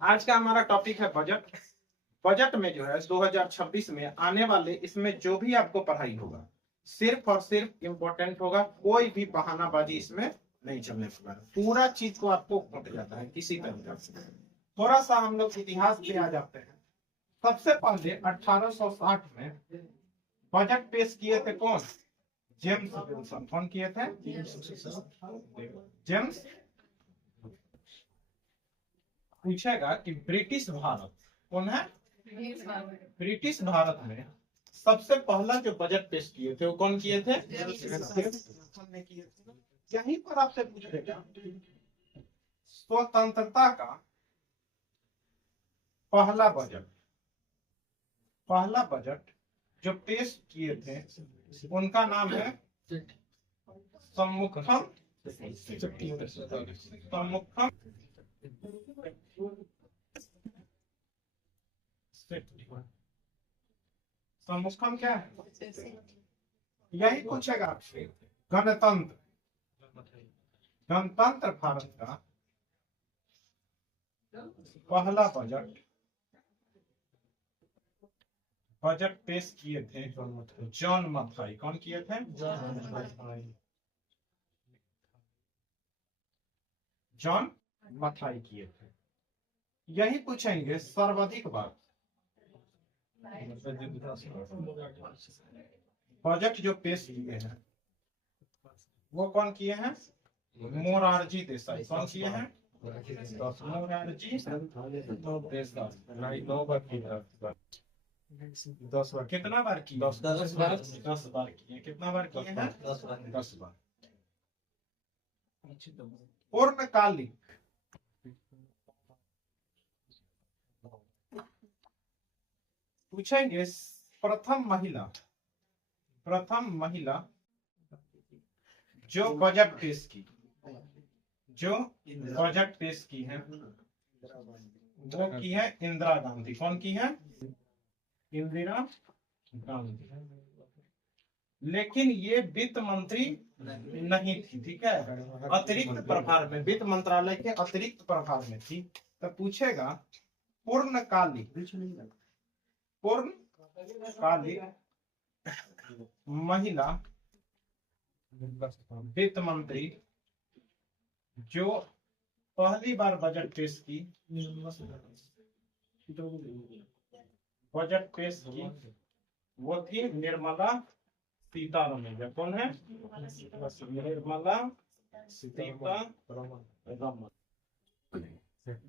आज का हमारा टॉपिक है बजट। बजट में जो है 2026 में आने वाले इसमें जो भी आपको पढ़ाई होगा सिर्फ और सिर्फ इम्पोर्टेंट होगा। कोई भी बहानाबाजी इसमें नहीं चलने वाला। पूरा चीज को आपको घट जाता है किसी तरीके से। थोड़ा सा हम लोग इतिहास पे आ जाते हैं। सबसे पहले 1860 में बजट पेश किए थे कौन? James Wilson. कौन किए थे? जेम्स। पूछेगा कि ब्रिटिश भारत कौन है? ब्रिटिश भारत में सबसे पहला जो बजट पेश किए थे वो कौन किए थे? ने किए थे। यहीं पर आपसे पूछेगा स्वतंत्रता का पहला बजट जो पेश किए थे उनका नाम है सम्मुखम। सम्मुखम क्या है? यही पूछेगा आपसे। गणतंत्र भारत का पहला बजट पेश किए थे जॉन मथाई। कौन किए थे? जॉन मथाई किए थे। यही पूछेंगे सर्वाधिक बार बजट जो पेश किए हैं वो कौन किए हैं? मोरारजी देसाई। कौन किए हैं? मोरारजी देसाई। 10 बार। कितना बार किए? 10 बार किए। कितना बार किए हैं? 10 बार। पूर्णकालिक पूछेंगे प्रथम महिला जो बजट पेश की है वो की है इंदिरा गांधी। कौन की है? इंदिरा गांधी। लेकिन ये वित्त मंत्री नहीं थी, ठीक है, अतिरिक्त प्रभार में, वित्त मंत्रालय के अतिरिक्त प्रभार में थी। तो पूछेगा पूर्णकालिक महिला वित्त मंत्री जो पहली बार बजट पेश की वो थी निर्मला सीतारमण। कौन है? निर्मला सीतारमण।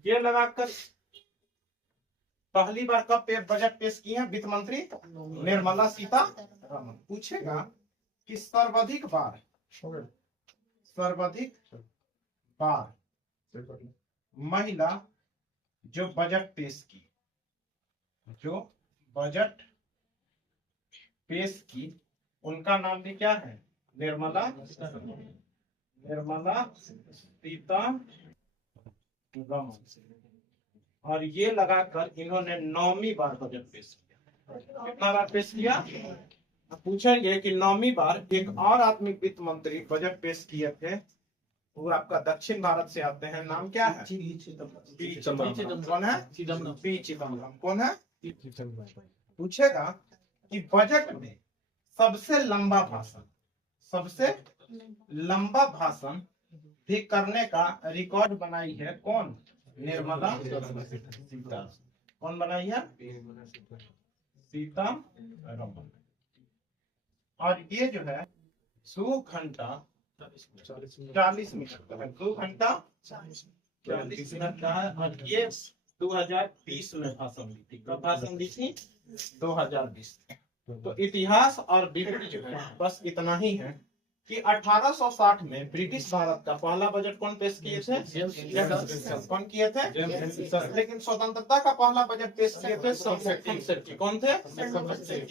ये लगाकर पहली बार कब बजट पेश की है वित्त मंत्री? निर्मला सीतारमण। पूछेगा कि सर्वाधिक बार महिला जो बजट पेश की उनका नाम भी क्या है? निर्मला सीतारमण। और ये लगाकर इन्होंने 9वीं बार बजट पेश किया। कितना बार पेश किया? पूछेंगे कि 9वीं बार एक और आदमी वित्त मंत्री बजट पेश किए थे, वो आपका दक्षिण भारत से आते हैं। नाम क्या है? पी चिदम्बरम। कौन है? पी चिदम्बरम। कौन है? पूछेगा कि बजट में सबसे लंबा भाषण भी करने का रिकॉर्ड बनाई है कौन? निर्मला सीतारमण। कौन बनाई है? सीतारमण। और ये जो है 2 घंटा 40 मिनट का है। 2 घंटा 40 मिनट का है। और ये 2020 में भाषण दी थी। कब भाषण दी थी? 2020। तो इतिहास और विवरण जो है बस इतना ही है कि 1860 में ब्रिटिश भारत का पहला बजट कौन पेश किए थे? कौन किए थे? लेकिन स्वतंत्रता का पहला बजट पेश किए थे सम्मुखम। कौन थे?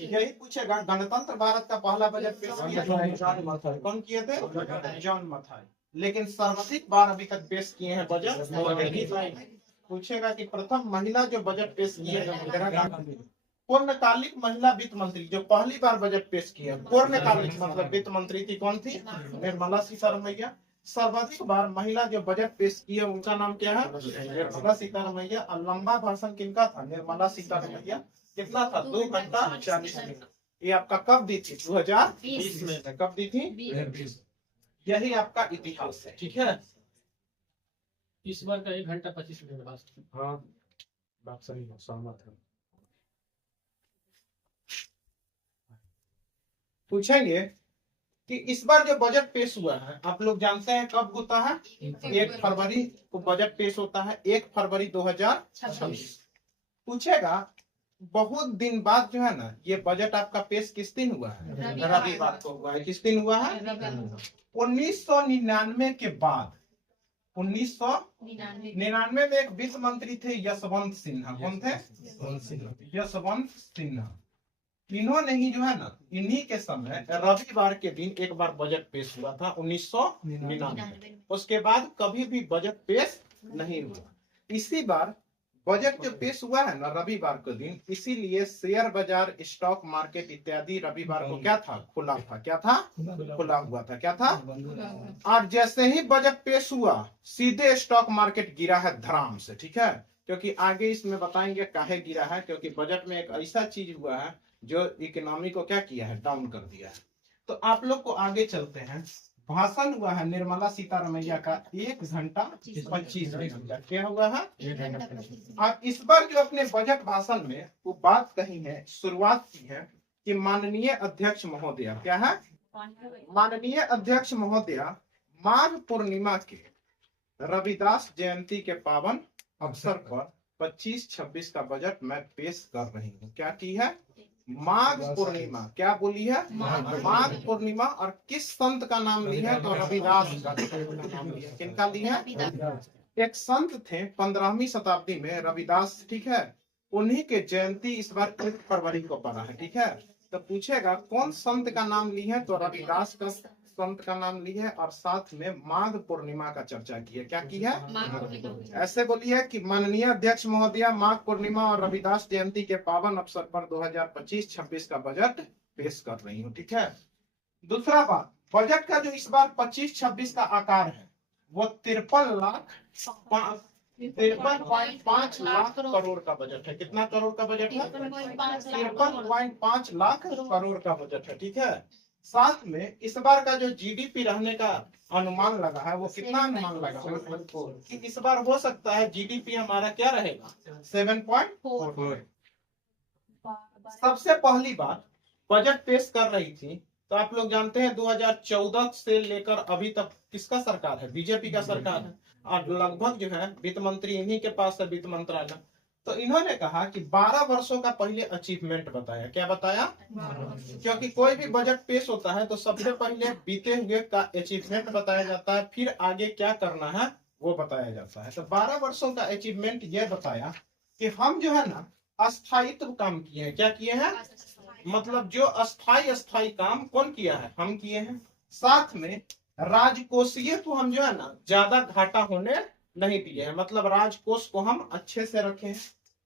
यही पूछेगा गणतंत्र भारत का पहला बजट पेश किए थे कौन किए थे? जॉन मथाई। लेकिन सर्वाधिक बार अभी तक पेश किए हैं बजट। पूछेगा कि प्रथम महिला जो बजट पेश किए पूर्णकालिक महिला वित्त मंत्री जो पहली बार बजट पेश किया। पूर्णकालिक मतलब वित्त मंत्री थी कौन थी? निर्मला सीतारमण। सर्वाधिक बार महिला जो बजट पेश की है उनका नाम क्या है? निर्मला सीतारमैया। और लंबा भाषण किनका था? निर्मला सीतारमैया। कितना था? 2 घंटा 40 मिनट। ये आपका कब दी थी? 2020 में। कब दी थी? यही आपका इतिहास है। ठीक है, इस बार का 1 घंटा 25 मिनट भाषण। हाँ बात सही है, सहमत है। पूछेंगे कि इस बार जो बजट पेश हुआ है आप लोग जानते हैं कब होता है? 1 फरवरी को बजट पेश होता है, 1 फरवरी 2026। पूछेगा बहुत दिन बाद जो है ना ये बजट आपका पेश किस दिन हुआ है? रविवार को हुआ है। किस दिन हुआ है? 1999 के बाद। 1999 में एक वित्त मंत्री थे यशवंत सिन्हा। कौन थे? यशवंत सिन्हा। इन्होंने ही जो है ना इन्हीं के समय रविवार के दिन एक बार बजट पेश हुआ था 1999। उसके बाद कभी भी बजट पेश नहीं हुआ। इसी बार बजट जो पेश हुआ है ना रविवार के दिन, इसीलिए शेयर बाजार, स्टॉक मार्केट इत्यादि रविवार को क्या था? खुला था। क्या था? खुला हुआ था। क्या था? और जैसे ही बजट पेश हुआ सीधे स्टॉक मार्केट गिरा है धड़ाम से। ठीक है, क्योंकि आगे इसमें बताएंगे काहे गिरा है, क्योंकि बजट में एक ऐसा चीज हुआ है जो इकोनॉमी को क्या किया है? डाउन कर दिया है। तो आप लोग को आगे चलते हैं। भाषण हुआ है निर्मला सीतारमैया का 1 घंटा 25 मिनट। क्या हुआ है? और इस बार जो अपने बजट भाषण में वो बात कही है, शुरुआत की है कि माननीय अध्यक्ष महोदया, क्या है? माननीय अध्यक्ष महोदया, माघ पूर्णिमा के रविदास जयंती के पावन अवसर पर 25-26 का बजट मैं पेश कर रही हूँ। क्या की है? माघ पूर्णिमा। क्या बोली है? माघ पूर्णिमा। और किस संत का नाम ली है? तो रविदास का नाम लिया। किनका ली है? एक संत थे 15वीं शताब्दी में, रविदास। ठीक है, उन्हीं के जयंती इस बार 1 फरवरी को पड़ा है। ठीक है, तो पूछेगा कौन संत का नाम ली है? तो रविदास का संत का नाम ली है और साथ में माघ पूर्णिमा का चर्चा की है। क्या की है? ऐसे बोलिए कि माननीय अध्यक्ष महोदया, माघ पूर्णिमा और रविदास जयंती के पावन अवसर पर 2025-26 का बजट पेश कर रही हूँ। ठीक है, दूसरा बात, बजट का जो इस बार 25-26 का आकार है वो 53.5 लाख करोड़ का बजट है। कितना करोड़ का बजट है? 53.5 लाख करोड़ का बजट है। ठीक है, साथ में इस बार का जो जीडीपी रहने का अनुमान लगा है वो कितना अनुमान लगा है कि इस बार हो सकता है जीडीपी हमारा क्या रहेगा? 7.4। सबसे पहली बार बजट पेश कर रही थी तो आप लोग जानते हैं 2014 से लेकर अभी तक किसका सरकार है? बीजेपी का सरकार है। और लगभग जो है वित्त मंत्री इन्हीं के पास है, वित्त मंत्रालय। तो इन्होंने कहा कि 12 वर्षों का पहले अचीवमेंट बताया। क्या बताया? क्योंकि कोई भी बजट पेश होता है तो सबसे पहले बीते हुए का अचीवमेंट बताया जाता है, फिर आगे क्या करना है वो बताया जाता है। तो 12 वर्षों का अचीवमेंट यह बताया कि हम जो है ना अस्थायित्व काम किए हैं। क्या किए हैं? मतलब जो अस्थाई काम कौन किया है? हम किए हैं। साथ में राजकोषीय तो हम जो है ना ज्यादा घाटा होने नहीं दिए हैं, मतलब राजकोष को हम अच्छे से रखे हैं।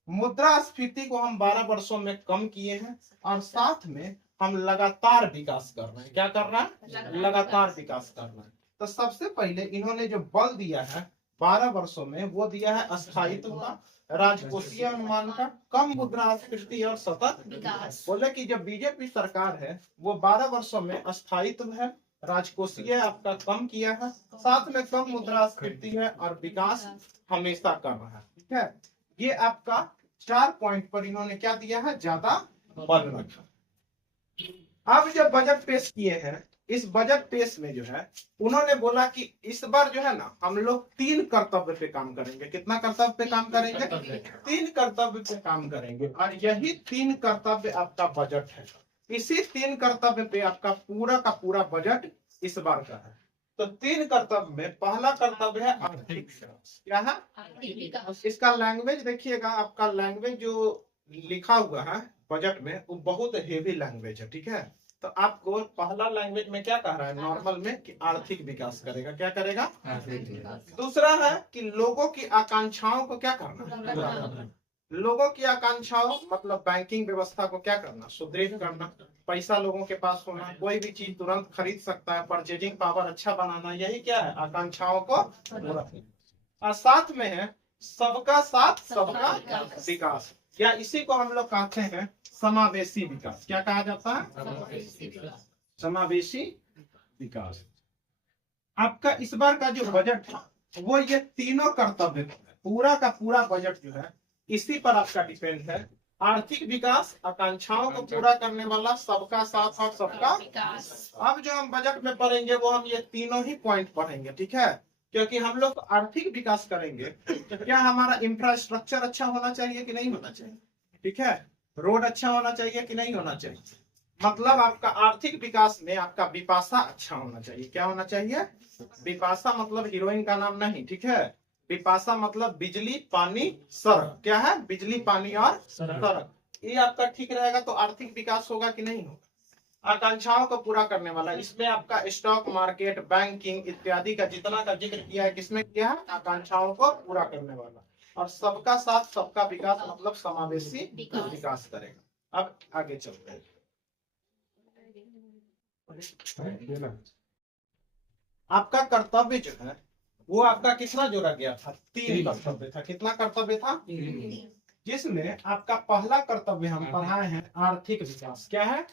मुद्रास्फीति को हम 12 वर्षों में कम किए हैं और साथ में हम लगातार विकास कर रहे हैं। क्या कर रहे हैं? लगातार विकास कर रहे हैं। तो सबसे पहले इन्होंने जो बल दिया है 12 वर्षों में वो दिया है अस्थायित्व का, राजकोषीय अनुमान का, कम मुद्रास्फीति और सतत विकास। बोले कि जब बीजेपी सरकार है वो 12 वर्षों में अस्थायित्व है, राजकोषीय आपका कम किया है, साथ में कम मुद्रास्फीति है और विकास हमेशा कर रहा है। ठीक है, ये आपका 4 पॉइंट पर इन्होंने क्या दिया है? ज्यादा बल रखा। अब जब बजट पेश किए हैं, इस बजट पेश में जो है उन्होंने बोला कि इस बार जो है ना हम लोग 3 कर्तव्य पे काम करेंगे। कितना कर्तव्य पे काम करेंगे? 3 कर्तव्य पे काम करेंगे और यही 3 कर्तव्य आपका बजट है। इसी 3 कर्तव्य पे आपका पूरा का पूरा बजट इस बार का है। तो 3 कर्तव्य में पहला कर्तव्य है आर्थिक विकास। क्या है? इसका लैंग्वेज देखिएगा, आपका लैंग्वेज जो लिखा हुआ है बजट में वो बहुत हेवी लैंग्वेज है। ठीक है, तो आपको पहला लैंग्वेज में क्या कह रहा है नॉर्मल में कि आर्थिक विकास करेगा। क्या करेगा? आर्थिक विकास। दूसरा है कि लोगों की आकांक्षाओं को क्या करना है? लोगों की आकांक्षाओं मतलब बैंकिंग व्यवस्था को क्या करना, सुदृढ़ करना, पैसा लोगों के पास होना, कोई भी चीज तुरंत खरीद सकता है, परचेजिंग पावर अच्छा बनाना, यही क्या है, आकांक्षाओं को पूरा करना। और साथ में है सबका साथ सबका विकास, या इसी को हम लोग कहते हैं समावेशी विकास। क्या कहा जाता है, समावेशी विकास। आपका इस बार का जो बजट है वो ये तीनों कर्तव्य पूरा का पूरा बजट जो है इसी पर आपका डिपेंड है। आर्थिक विकास, आकांक्षाओं को पूरा करने वाला, सबका साथ और सबका विकास। अब जो हम बजट में पढ़ेंगे वो हम ये तीनों ही पॉइंट पढ़ेंगे, ठीक है। क्योंकि हम लोग आर्थिक विकास करेंगे तो क्या हमारा इंफ्रास्ट्रक्चर अच्छा होना चाहिए कि नहीं होना चाहिए, ठीक है। रोड अच्छा होना चाहिए कि नहीं होना चाहिए। मतलब आपका आर्थिक विकास में आपका विपाशा अच्छा होना चाहिए। क्या होना चाहिए, विपाशा मतलब हीरोइन का नाम नहीं, ठीक है। विपाशा मतलब बिजली पानी सड़क। क्या है, बिजली पानी और सड़क। ये आपका ठीक रहेगा तो आर्थिक विकास होगा कि नहीं होगा। आकांक्षाओं को पूरा करने वाला, इसमें आपका स्टॉक मार्केट, बैंकिंग इत्यादि का जितना का जिक्र किया है, किसमें किया है, आकांक्षाओं को पूरा करने वाला। और सबका साथ सबका विकास मतलब समावेशी विकास करेगा। अब आगे चलते हैं। आपका कर्तव्य जो है वो आपका कितना जोड़ा गया था, 3 कर्तव्य था। कितना कर्तव्य था, जिसमें आपका पहला कर्तव्य हम पढ़ाए हैं आर्थिक विकास। क्या है,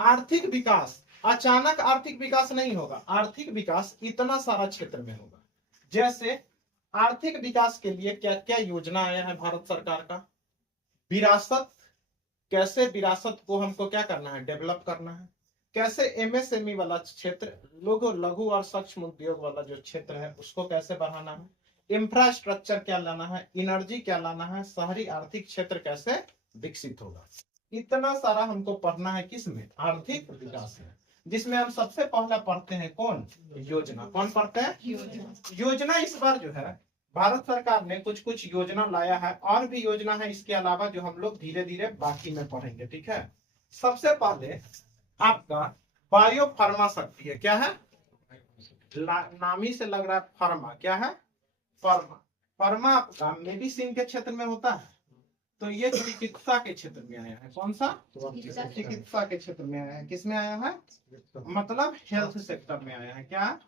आर्थिक विकास। अचानक आर्थिक विकास नहीं होगा, आर्थिक विकास इतना सारा क्षेत्र में होगा। जैसे आर्थिक विकास के लिए क्या क्या योजना आया है भारत सरकार का, विरासत, कैसे विरासत को हमको क्या करना है, डेवलप करना है। कैसे एमएसएमई वाला क्षेत्र, लघु और सूक्ष्म उद्योग वाला जो क्षेत्र है उसको कैसे बढ़ाना है। इंफ्रास्ट्रक्चर क्या लाना है, एनर्जी क्या लाना है, शहरी आर्थिक क्षेत्र कैसे विकसित होगा। इतना सारा हमको पढ़ना है किसमें, आर्थिक विकास में। जिसमें हम सबसे पहला पढ़ते हैं कौन, योजना। कौन पढ़ते हैं, योजना। इस बार जो है भारत सरकार ने कुछ कुछ योजना लाया है, और भी योजना है इसके अलावा जो हम लोग धीरे धीरे बाकी में पढ़ेंगे, ठीक है। सबसे पहले आपका बायो फार्मा शक्ति है। क्या है, नामी से लग रहा है फार्मा। क्या है, फार्मा। फार्मा आपका मेडिसिन के क्षेत्र में होता है, तो ये चिकित्सा के क्षेत्र में आया है। कौन सा, चिकित्सा के क्षेत्र में आया है। किसमें आया है, मतलब हेल्थ सेक्टर में आया है। क्या,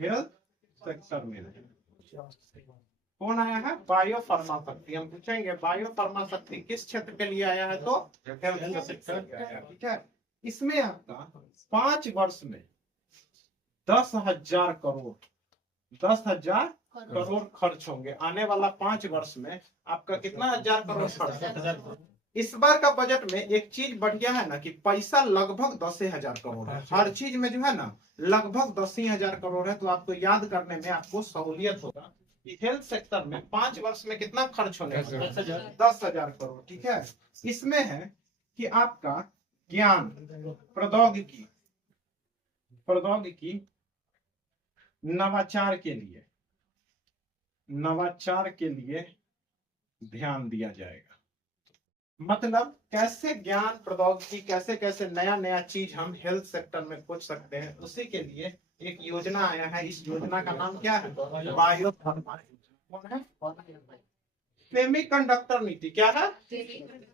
हेल्थ सेक्टर में आया है। कौन आया है, बायो फार्मा शक्ति। हम पूछेंगे बायो फार्मा शक्ति किस क्षेत्र के लिए आया है, तो हेल्थ सेक्टर के आया है, ठीक है। इसमें आपका 5 वर्ष में 10,000 करोड़, 10,000 करोड़ खर्च होंगे। आने वाला 5 वर्ष में आपका कितना हजार करोड़ खर्च। इस बार का बजट में एक चीज बढ़िया है ना कि पैसा लगभग 10,000 करोड़ है। हर चीज में जो है ना लगभग 10,000 करोड़ है, तो आपको याद करने में आपको सहूलियत होगा कि हेल्थ सेक्टर में 5 वर्ष में कितना खर्च होने वाला है, 10,000 करोड़, ठीक है। इसमें है कि आपका ज्ञान, प्रौद्योगिकी, नवाचार के लिए ध्यान दिया जाएगा। मतलब कैसे ज्ञान प्रौद्योगिकी, कैसे कैसे नया नया चीज हम हेल्थ सेक्टर में खोज सकते हैं, उसी के लिए एक योजना आया है। इस योजना का नाम क्या है, बायो फार्मा। कौन है, सेमीकंडक्टर नीति। क्या है,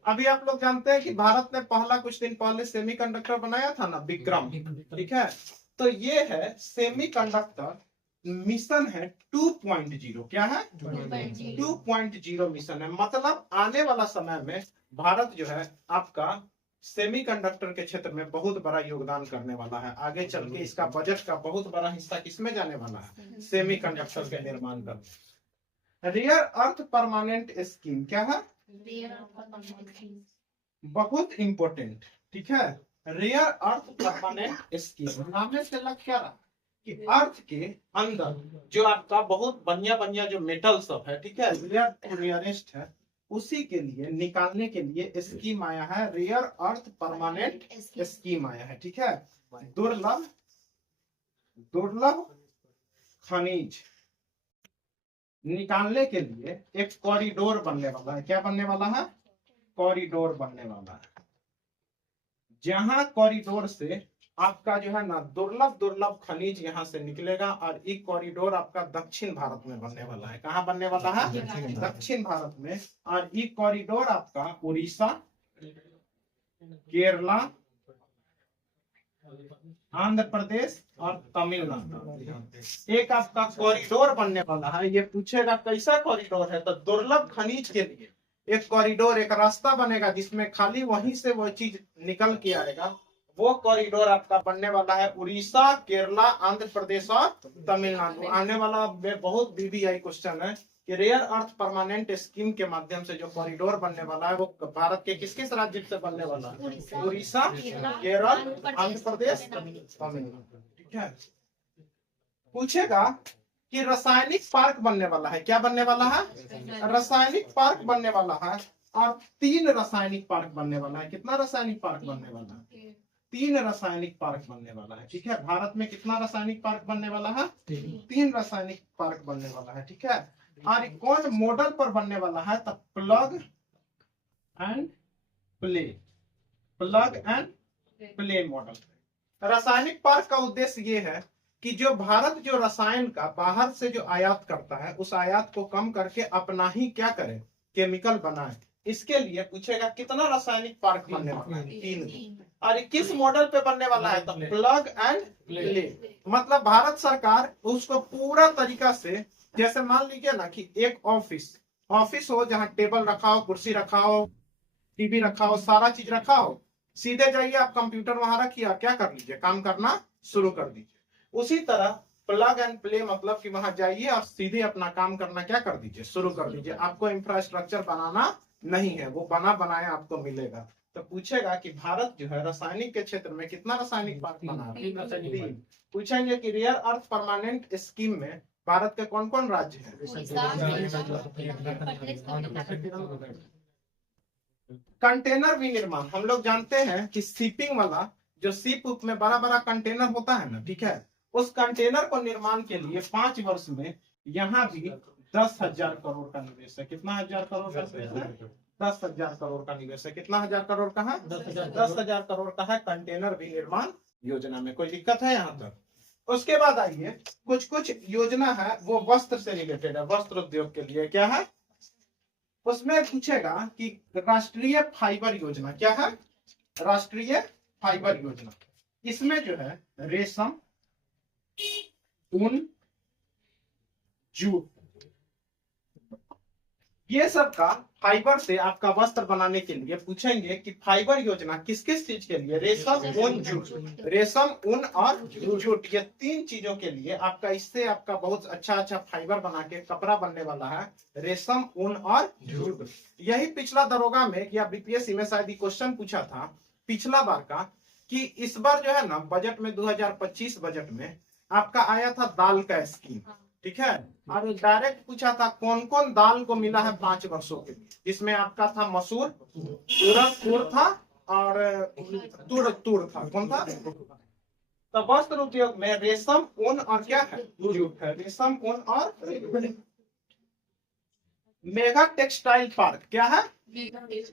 अभी आप लोग जानते हैं कि भारत ने पहला कुछ दिन पहले सेमीकंडक्टर बनाया था ना, विक्रम, ठीक है। तो ये है सेमीकंडक्टर मिशन है 2.0। क्या है, 2.0 मिशन है। मतलब आने वाला समय में भारत जो है आपका सेमीकंडक्टर के क्षेत्र में बहुत बड़ा योगदान करने वाला है। आगे चल के इसका बजट का बहुत बड़ा हिस्सा किसमें जाने वाला है, सेमीकंडक्टर के निर्माण कर। Rare earth permanent scheme. क्या है, बहुत इंपॉर्टेंट, ठीक है। रेयर अर्थ परमानेंट स्कीम नाम से लग क्या रहा कि अर्थ के अंदर जो आपका बहुत बढ़िया बढ़िया जो मेटल सब है, ठीक है, रेयरेस्ट है, उसी के लिए निकालने के लिए स्कीम आया है, रेयर अर्थ परमानेंट स्कीम आया है, ठीक है। दुर्लभ खनिज निकालने के लिए एक कॉरिडोर बनने वाला है। क्या बनने वाला है, कॉरिडोर बनने वाला है, जहां कॉरिडोर से आपका जो है ना दुर्लभ दुर्लभ खनिज यहाँ से निकलेगा और ये कॉरिडोर आपका दक्षिण भारत में बनने वाला है। कहाँ बनने वाला है? दक्षिण भारत में। और ये कॉरिडोर आपका उड़ीसा, केरला, आंध्र प्रदेश और तमिलनाडु एक आपका कॉरिडोर बनने वाला है। ये पूछेगा कैसा कॉरिडोर है, तो दुर्लभ खनिज के लिए एक कॉरिडोर, एक रास्ता बनेगा जिसमें खाली वहीं से वो चीज निकल के आएगा। वो कॉरिडोर आपका बनने वाला है उड़ीसा, केरला, आंध्र प्रदेश और तमिलनाडु। आने वाला बहुत बीबीआई क्वेश्चन है कि रेयर अर्थ परमानेंट स्कीम के माध्यम से जो कॉरिडोर बनने वाला है वो भारत के किस किस राज्य से बनने वाला है? उड़ीसा, केरल, आंध्र प्रदेश, तमिलनाडु। ठीक है। पूछेगा कि रासायनिक पार्क बनने वाला है। क्या बनने वाला है? रासायनिक पार्क बनने वाला है। और 3 रासायनिक पार्क बनने वाला है। कितना रासायनिक पार्क बनने वाला है? 3 रासायनिक पार्क बनने वाला है। ठीक है। भारत में कितना रासायनिक पार्क बनने वाला है? 3 रासायनिक पार्क बनने वाला है। ठीक है। और कौन मॉडल पर बनने वाला है? तो plug and play, plug and play model. रासायनिक पार्क का उद्देश्य ये है कि जो भारत जो रसायन का बाहर से जो आयात करता है उस आयात को कम करके अपना ही क्या करे, केमिकल बनाए। इसके लिए पूछेगा कितना रासायनिक पार्क बनने वाला है? 3। और किस मॉडल पे बनने वाला है? तो प्लग एंड प्ले। मतलब भारत सरकार उसको पूरा तरीका से, जैसे मान लीजिए ना कि एक ऑफिस हो जहाँ टेबल रखा हो, कुर्सी रखा हो, टीवी रखा हो, सारा चीज रखा हो, सीधे जाइए आप कंप्यूटर वहां रखिए, क्या कर लीजिए, काम करना शुरू कर दीजिए। उसी तरह प्लग एंड प्ले मतलब कि वहां जाइए और सीधे अपना काम करना क्या कर दीजिए, शुरू कर दीजिए। आपको इंफ्रास्ट्रक्चर बनाना नहीं है, वो बना बनाया आपको मिलेगा। तो पूछेगा कि भारत जो है रासायनिक के क्षेत्र में कितना रासायनिक पार्क बना है? 3। पूछेंगे कि रेयर अर्थ परमानेंट स्कीम में भारत के कौन कौन राज्य है? कंटेनर विनिर्माण, हम लोग जानते हैं कि शिपिंग वाला जो शिप में बड़ा बड़ा कंटेनर होता है ना, ठीक है, उस कंटेनर को निर्माण के लिए 5 वर्ष में यहाँ भी 10,000 करोड़ का निवेश है। कितना हजार करोड़ का निवेश है? 10,000 करोड़ का निवेश है। कितना हजार करोड़ का है? 10,000 करोड़ का है कंटेनर विनिर्माण योजना में। कोई दिक्कत है यहाँ तक? उसके बाद आइए, कुछ कुछ योजना है वो वस्त्र से रिलेटेड है, वस्त्र उद्योग के लिए। क्या है उसमें? पूछेगा कि राष्ट्रीय फाइबर योजना। क्या है? राष्ट्रीय फाइबर योजना। इसमें जो है रेशम, ऊन, जूट, ये सब का फाइबर से आपका वस्त्र बनाने के लिए पूछेंगे कि फाइबर योजना किस किस चीज के लिए? रेशम, ऊन, जूट। रेशम, ऊन और जूट, ये 3 चीजों के लिए आपका, इससे आपका बहुत अच्छा अच्छा फाइबर बना के कपड़ा बनने वाला है, रेशम, ऊन और जूट। यही पिछला दरोगा में या बीपीएससी में शायद क्वेश्चन पूछा था पिछला बार का, कि इस बार जो है ना बजट में 2025 बजट में आपका आया था दाल का स्कीम। ठीक है। और डायरेक्ट पूछा था कौन कौन दाल को मिला है 5 वर्षों के लिए, जिसमें आपका था मसूर, तुर था और तुर था। कौन था? तो वस्त्र उद्योग में रेशम, ऊन और क्या है? जूट है। रेशम, ऊन और मेगा टेक्सटाइल पार्क। क्या है?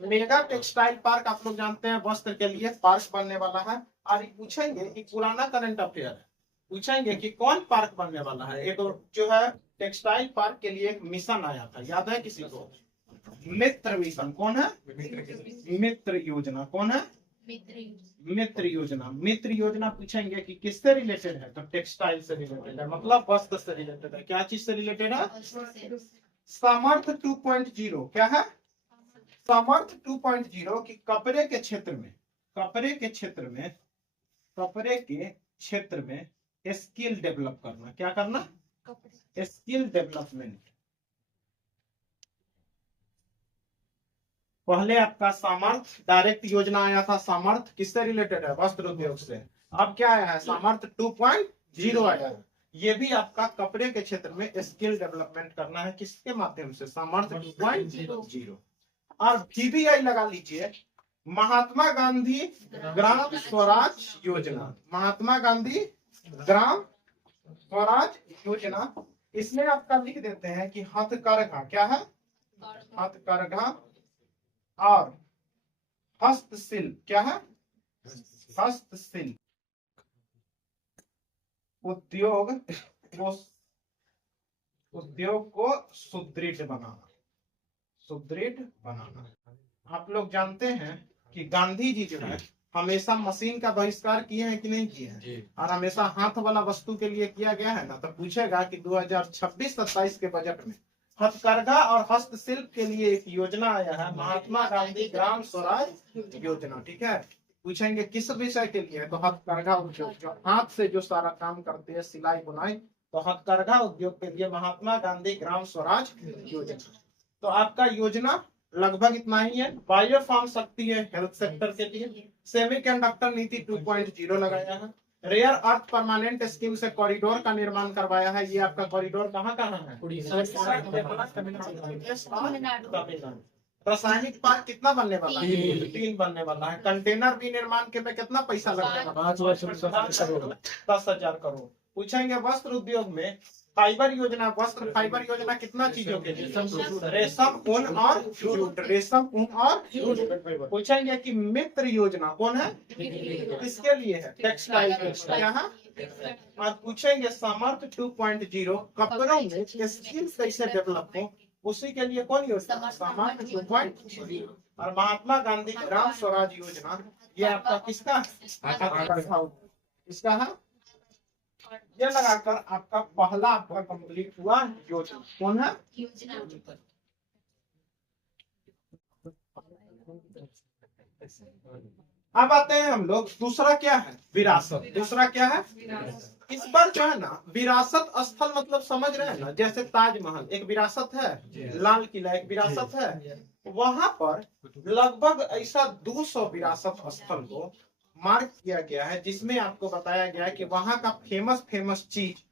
मेगा टेक्सटाइल पार्क आप लोग जानते हैं वस्त्र के लिए पार्क बनने वाला है। और पूछेंगे कि पुराना करंट अफेयर है, पूछेंगे कि कौन पार्क बनने वाला है। एक जो है टेक्सटाइल पार्क के लिए एक मिशन आया था, याद है किसी को? मित्र मिशन। कौन है? मित्र योजना। कौन है? मित्र योजना। मित्र योजना पूछेंगे कि किससे रिलेटेड है? तो टेक्सटाइल से रिलेटेड है, मतलब वस्त्र से रिलेटेड है। क्या चीज से रिलेटेड है? सामर्थ 2.0। क्या है? सामर्थ 2.0 की कपड़े के क्षेत्र में स्किल डेवलप करना। क्या करना? Skill development. पहले आपका सामर्थ डायरेक्ट योजना आया था, सामर्थ किससे रिलेटेड है? वस्त्र उद्योग से। अब क्या आया है? सामर्थ 2.0 आया है। ये भी आपका कपड़े के क्षेत्र में स्किल डेवलपमेंट करना है, किसके माध्यम से? सामर्थ 2.0। और VBI लगा लीजिए, महात्मा गांधी ग्राम स्वराज योजना। महात्मा गांधी ग्राम स्वराज योजना, इसमें आपका लिख देते हैं कि हथकरघा। क्या है? हथकरघा और हस्तशिल्प। क्या है? हस्तशिल्प। उद्योग को उद्योग को सुदृढ़ बनाना। आप लोग जानते हैं कि गांधी जी जो है हमेशा मशीन का बहिष्कार किए हैं कि नहीं किए हैं, और हमेशा हाथ वाला वस्तु के लिए किया गया है ना। तो पूछेगा कि 2026-27 के बजट में हथकरघा और हस्तशिल्प के लिए एक योजना आया है, महात्मा गांधी ग्राम स्वराज योजना। ठीक है, पूछेंगे किस विषय के लिए, तो हथकरघा उद्योग, जो हाथ से जो सारा काम करते हैं, सिलाई बुनाई, तो हथकरघा उद्योग के लिए महात्मा गांधी ग्राम स्वराज योजना। तो आपका योजना लगभग इतना ही है। बायो फार्म शक्ति है हेल्थ सेक्टर के लिए। सेमीकंडक्टर नीति 2.0 लगाया है। रेयर अर्थ परमानेंट स्कीम से कॉरिडोर का निर्माण करवाया है। ये आपका कॉरिडोर कहाँ है? तमिलनाडु। रासायनिक पार्क कितना बनने वाला है? 3 बनने वाला है। कंटेनर भी निर्माण के में कितना पैसा लगने वाला है? 10,000 करोड़। पूछेंगे वस्त्र उद्योग में फाइबर योजना, वस्त्र फाइबर योजना कितना चीजों के लिए? रेशम, ऊन और जूट। रेशम, ऊन और जूट। पूछेंगे कि मित्र योजना कौन है? किसके लिए है? टेक्सटाइल क्या है? और पूछेंगे सामर्थ 2.0 कपड़ों में स्किल कैसे डेवलप हो, उसी के लिए कौन योजना? सामर्थ 2.0। और महात्मा गांधी ग्राम स्वराज योजना, ये आपका किसका है? इसका है। ये लगाकर आपका पहला आपका कंप्लीट हुआ योजना। कौन है? अब आते हैं हम लोग, दूसरा क्या है? विरासत। दूसरा क्या है? इस पर जो है ना, विरासत स्थल मतलब समझ रहे हैं ना, जैसे ताजमहल एक विरासत है, लाल किला एक विरासत है। वहां पर लगभग ऐसा 200 विरासत स्थल को मार्क किया गया है, जिसमें आपको बताया गया है कि वहां का फेमस चीज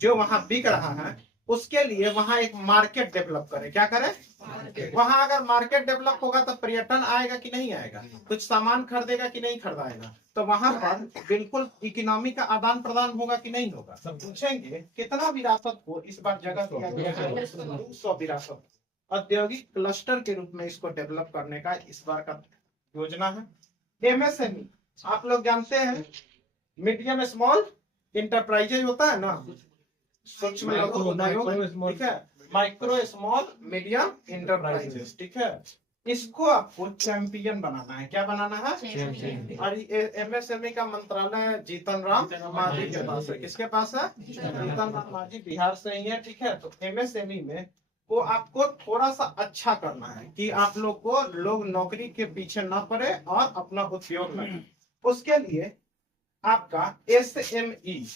जो वहां बिक रहा है, उसके लिए वहां एक मार्केट डेवलप करें। क्या करें? वहां अगर मार्केट डेवलप होगा तो पर्यटन आएगा कि नहीं आएगा, कुछ सामान खरीदेगा कि नहीं खरीदाएगा, तो वहां पर बिल्कुल इकोनॉमी का आदान प्रदान होगा कि नहीं होगा। सब पूछेंगे कितना विरासत को इस बार जगह दिया गया है? 200 विरासत। औद्योगिक क्लस्टर के रूप में इसको डेवलप करने का इस बार का योजना है। MSME आप लोग जानते हैं, मीडियम स्मॉल इंटरप्राइजेज होता है ना, सूक्ष्म लघु उद्योग, ठीक है, माइक्रो स्मॉल मीडियम इंटरप्राइजेस। ठीक है, इसको आपको चैंपियन बनाना है। क्या बनाना है? और MSME का मंत्रालय जीतन राम मांझी के पास है। किसके पास है? जीतन राम मांझी, बिहार से ही है। ठीक है, तो MSME में को आपको थोड़ा सा अच्छा करना है कि आप लोग को लोग नौकरी के पीछे ना पड़े और अपना उद्योग लगाए। उसके लिए आपका SME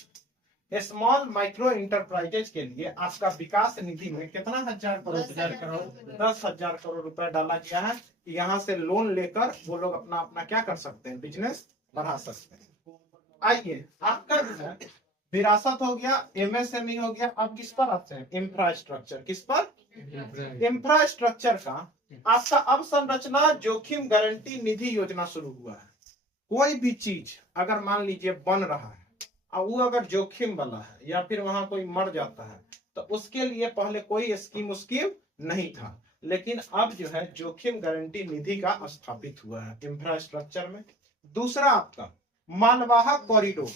स्मॉल माइक्रो इंटरप्राइजेज के लिए आपका विकास निधि में कितना 10,000 करोड़ 10,000 करोड़ रुपए डाला गया है। यहाँ से लोन लेकर वो लोग अपना क्या कर सकते हैं? बिजनेस बढ़ा सकते हैं। आइए, आपका जो है विरासत हो गया, MSME हो गया। अब किस पर आते हैं? इंफ्रास्ट्रक्चर। किस पर? इंफ्रास्ट्रक्चर का आपका अब संरचना जोखिम गारंटी निधि योजना शुरू हुआ है। कोई भी चीज अगर मान लीजिए बन रहा है और वो अगर जोखिम वाला है या फिर वहां कोई मर जाता है, तो उसके लिए पहले कोई स्कीम नहीं था, लेकिन अब जो है जोखिम गारंटी निधि का स्थापित हुआ है इंफ्रास्ट्रक्चर में। दूसरा आपका मालवाहक कॉरिडोर।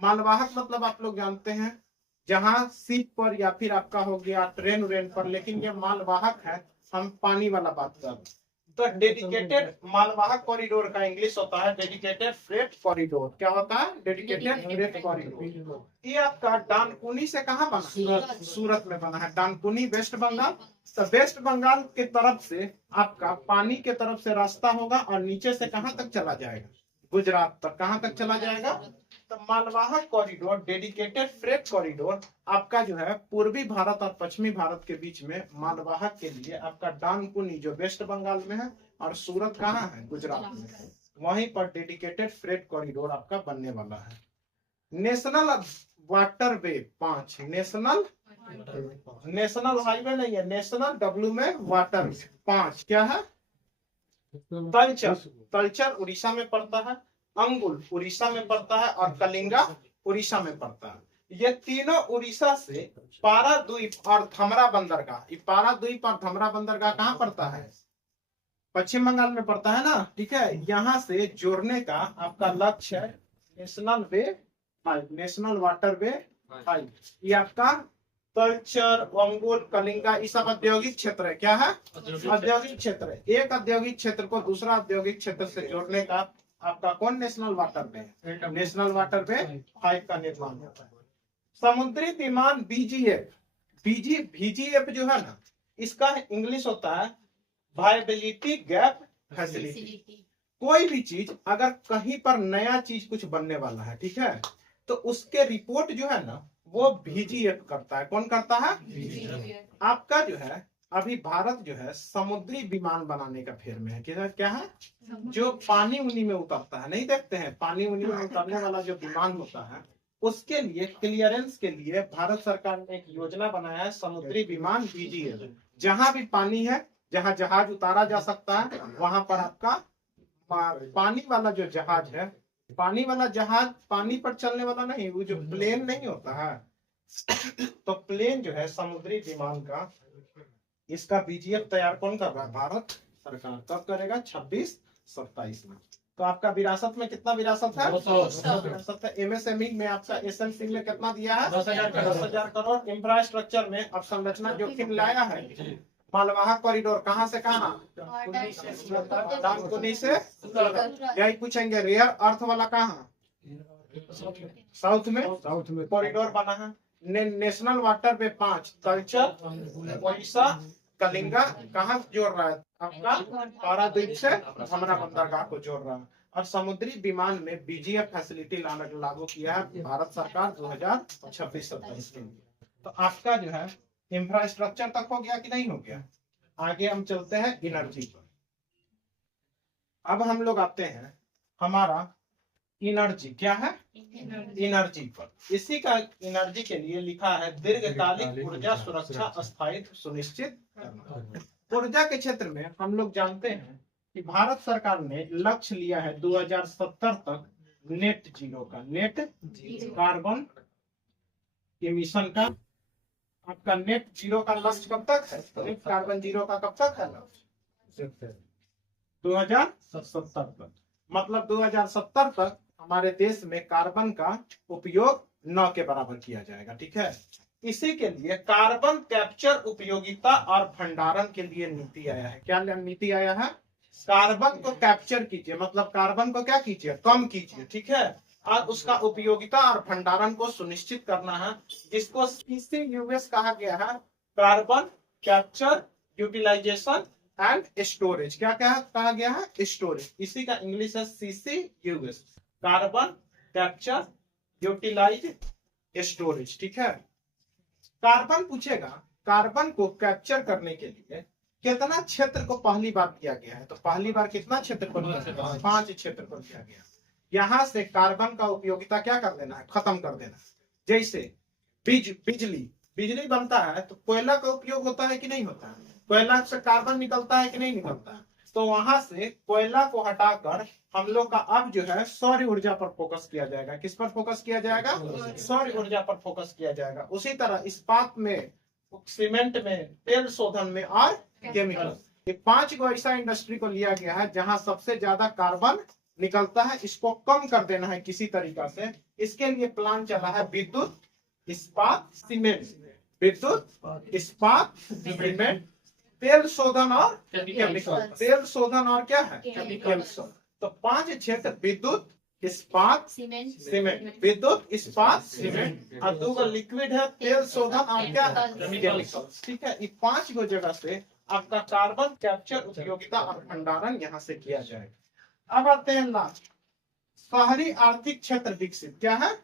मालवाहक मतलब आप लोग जानते हैं, जहां शिप पर या फिर आपका हो गया ट्रेन पर, लेकिन ये मालवाहक है, हम पानी वाला बात कर रहे हैं। तो डेडिकेटेड मालवाहक कॉरिडोर का इंग्लिश होता है डेडिकेटेड फ्रेट कॉरिडोर। क्या होता है? Dedicated freight corridor. ये आपका डानकुनी से कहाँ बना? सूरत में बना है। डानकुनी वेस्ट बंगाल। तो वेस्ट बंगाल के तरफ से आपका पानी के तरफ से रास्ता होगा और नीचे से कहाँ तक चला जाएगा? गुजरात तक। कहाँ तक चला जाएगा? तो मालवाहक कॉरिडोर, डेडिकेटेड फ्रेट कॉरिडोर आपका जो है पूर्वी भारत और पश्चिमी भारत के बीच में मालवाहक के लिए आपका डानकुनी जो वेस्ट बंगाल में है और सूरत कहाँ है? गुजरात में है। वहीं पर डेडिकेटेड फ्रेट कॉरिडोर आपका बनने वाला है। नेशनल वाटरवे 5, नेशनल हाईवे नहीं है, नेशनल W में वाटर 5 क्या है? तलचर उड़ीसा में पड़ता है, अंगुल उड़ीसा में पड़ता है और कलिंगा उड़ीसा में पड़ता है। ये तीनों उड़ीसा से पारादीप और धमरा बंदरगाह, पारादीप और धमरा बंदरगाह कहाँ पड़ता है? पश्चिम बंगाल में पड़ता है ना। ठीक है, यहाँ से जोड़ने का आपका लक्ष्य है नेशनल वाटरवे हाई। ये आपका तलचर, ओंगोल, कलिंगा, ये सब औद्योगिक क्षेत्र है। क्या है? औद्योगिक क्षेत्र है। एक औद्योगिक क्षेत्र को दूसरा औद्योगिक क्षेत्र से जोड़ने का आपका कौन national water way? National water way 5 का निर्माण होता है। समुद्री विमान बीजीएफ, बीजीएफ जो है ना, इसका इंग्लिश होता है वायबिलिटी गैप फैसिलिटी। कोई भी चीज अगर कहीं पर नया चीज कुछ बनने वाला है, ठीक है, तो उसके रिपोर्ट जो है ना वो बीजीएफ करता है। कौन करता है? आपका जो है अभी भारत जो है समुद्री विमान बनाने का फेर में है। क्या है? जो पानी उनी में उतरता है, नहीं देखते हैं पानी उनी में उतरने वाला जो विमान होता है, उसके लिए क्लियरेंस के लिए भारत सरकार ने एक योजना बनाया है, समुद्री विमान बीजीएफ। जहां भी पानी है, जहां जहाज उतारा जा सकता है, वहां पर आपका पानी वाला जो जहाज है, पानी वाला जहाज पानी पर चलने वाला नहीं, वो जो प्लेन नहीं होता है, तो प्लेन जो है समुद्री विमान का, इसका बीजीएफ तैयार कौन कर रहा है? भारत सरकार। कब करेगा? 26-27 में। तो आपका विरासत में कितना विरासत है? विरासत है। एमएसएमई में आपका एसएमसी में कितना दिया है? 10,000 करोड़। इंफ्रास्ट्रक्चर में अब संरचना जोखिम लाया है। मालवाहक कॉरिडोर कहाँ से कहाँ? डानकुनी से। यही पूछेंगे। रेयर अर्थ वाला कहाँ? साउथ में कॉरिडोर बना है। National water way 5 Talcher, Odisha, Kalinga कहाँ जोड़ रहा है? आपका पारादीप से हमरा बंदरगाह को जोड़ रहा है। और समुद्री विमान में बीजीएफ फैसिलिटी लागू किया है भारत सरकार 2026-27 के लिए। तो आपका जो है इंफ्रास्ट्रक्चर तक हो गया कि नहीं हो गया? आगे हम चलते हैं एनर्जी पर। अब हम लोग आते हैं हमारा एनर्जी। क्या है? एनर्जी पर। इसी का एनर्जी के लिए लिखा है दीर्घकालिक ऊर्जा सुरक्षा स्थायित्व सुनिश्चित करना। ऊर्जा के क्षेत्र में हम लोग जानते हैं कि भारत सरकार ने लक्ष्य लिया है 2070 तक नेट जीरो का, नेट कार्बन एमिशन का। आपका नेट जीरो का लक्ष्य कब तक है? नेट कार्बन जीरो का कब तक है लक्ष्य? 2070 तक। मतलब 2070 तक हमारे देश में कार्बन का उपयोग 9 के बराबर किया जाएगा। ठीक है। इसी के लिए कार्बन कैप्चर, उपयोगिता और भंडारण के लिए नीति आया है। क्या नीति आया है? कार्बन को कैप्चर कीजिए, मतलब कार्बन को क्या कीजिए? कम कीजिए। ठीक है। और उसका उपयोगिता और भंडारण को सुनिश्चित करना है, जिसको CCUS कहा गया है, carbon capture, utilisation and storage. क्या क्या कहा गया है? स्टोरेज। इसी का इंग्लिश है CCUS, carbon capture, utilise, storage. ठीक है। कार्बन पूछेगा, कार्बन को कैप्चर करने के लिए कितना क्षेत्र को पहली बार किया गया है? तो पहली बार कितना क्षेत्र को लिया गया? 5 क्षेत्र को किया गया। यहाँ से कार्बन का उपयोगिता क्या कर देना है? खत्म कर देना है। जैसे बिजली बनता है तो कोयला का उपयोग होता है कि नहीं होता है? कोयला से कार्बन निकलता है कि नहीं निकलता है? तो वहां से कोयला को हटाकर हम लोग का अब जो है सौर ऊर्जा पर फोकस किया जाएगा। किस पर फोकस किया जाएगा? सौर ऊर्जा पर फोकस किया जाएगा। उसी तरह इस्पात में, सीमेंट में, तेल शोधन में और केमिकल, ये 5 गो ऐसा इंडस्ट्री को लिया गया है जहां सबसे ज्यादा कार्बन निकलता है। इसको कम कर देना है किसी तरीका से। इसके लिए प्लान चला है विद्युत, इस्पात, सीमेंट, विद्युत, इस्पात, सीमेंट, तेल शोधन और केमिकल। तेल शोधन और क्या है? केमिकल। तो 5 क्षेत्र, विद्युत, इस्पात, सीमेंट, विद्युत, इस्पात, सीमेंट, और 2 लिक्विड है, तेल शोधन और क्या है? केमिकल। ठीक है। ये 5 गो जगह से आपका कार्बन कैप्चर, उपयोगिता और भंडारण यहाँ से किया जाएगा। अब आते हैं लास्ट, शहरी आर्थिक क्षेत्र विकसित। क्या है?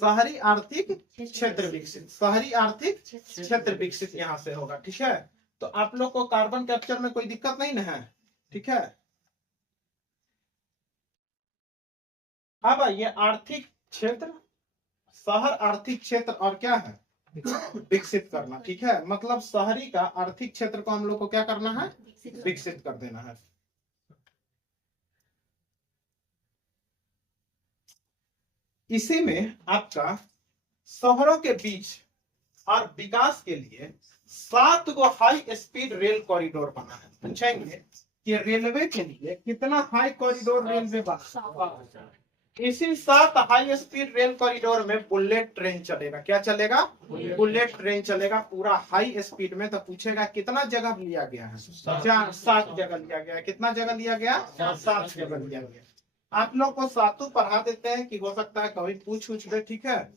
शहरी आर्थिक क्षेत्र विकसित। शहरी आर्थिक क्षेत्र विकसित यहाँ से होगा। ठीक है। तो आप लोग को कार्बन कैप्चर में कोई दिक्कत नहीं ना है? ठीक है। अब ये आर्थिक क्षेत्र, शहर आर्थिक क्षेत्र और क्या है? विकसित करना। ठीक है। मतलब शहरी का आर्थिक क्षेत्र को हम लोग को क्या करना है? विकसित कर देना है। इसी में आपका शहरों के बीच और विकास के लिए 7 go high speed rail corridor बना है। पूछेंगे कि रेलवे के लिए कितना हाई कॉरिडोर रेलवे बना? इसी साथ हाई स्पीड रेल कॉरिडोर में बुलेट ट्रेन चलेगा। क्या चलेगा? बुलेट ट्रेन चलेगा पूरा हाई स्पीड में। तो पूछेगा कितना जगह लिया गया है? 7 जगह लिया गया है। कितना जगह लिया गया? 7 जगह लिया गया। आप लोग को सातों पढ़ा देते हैं कि हो सकता है कभी पूछ ले, ठीक है।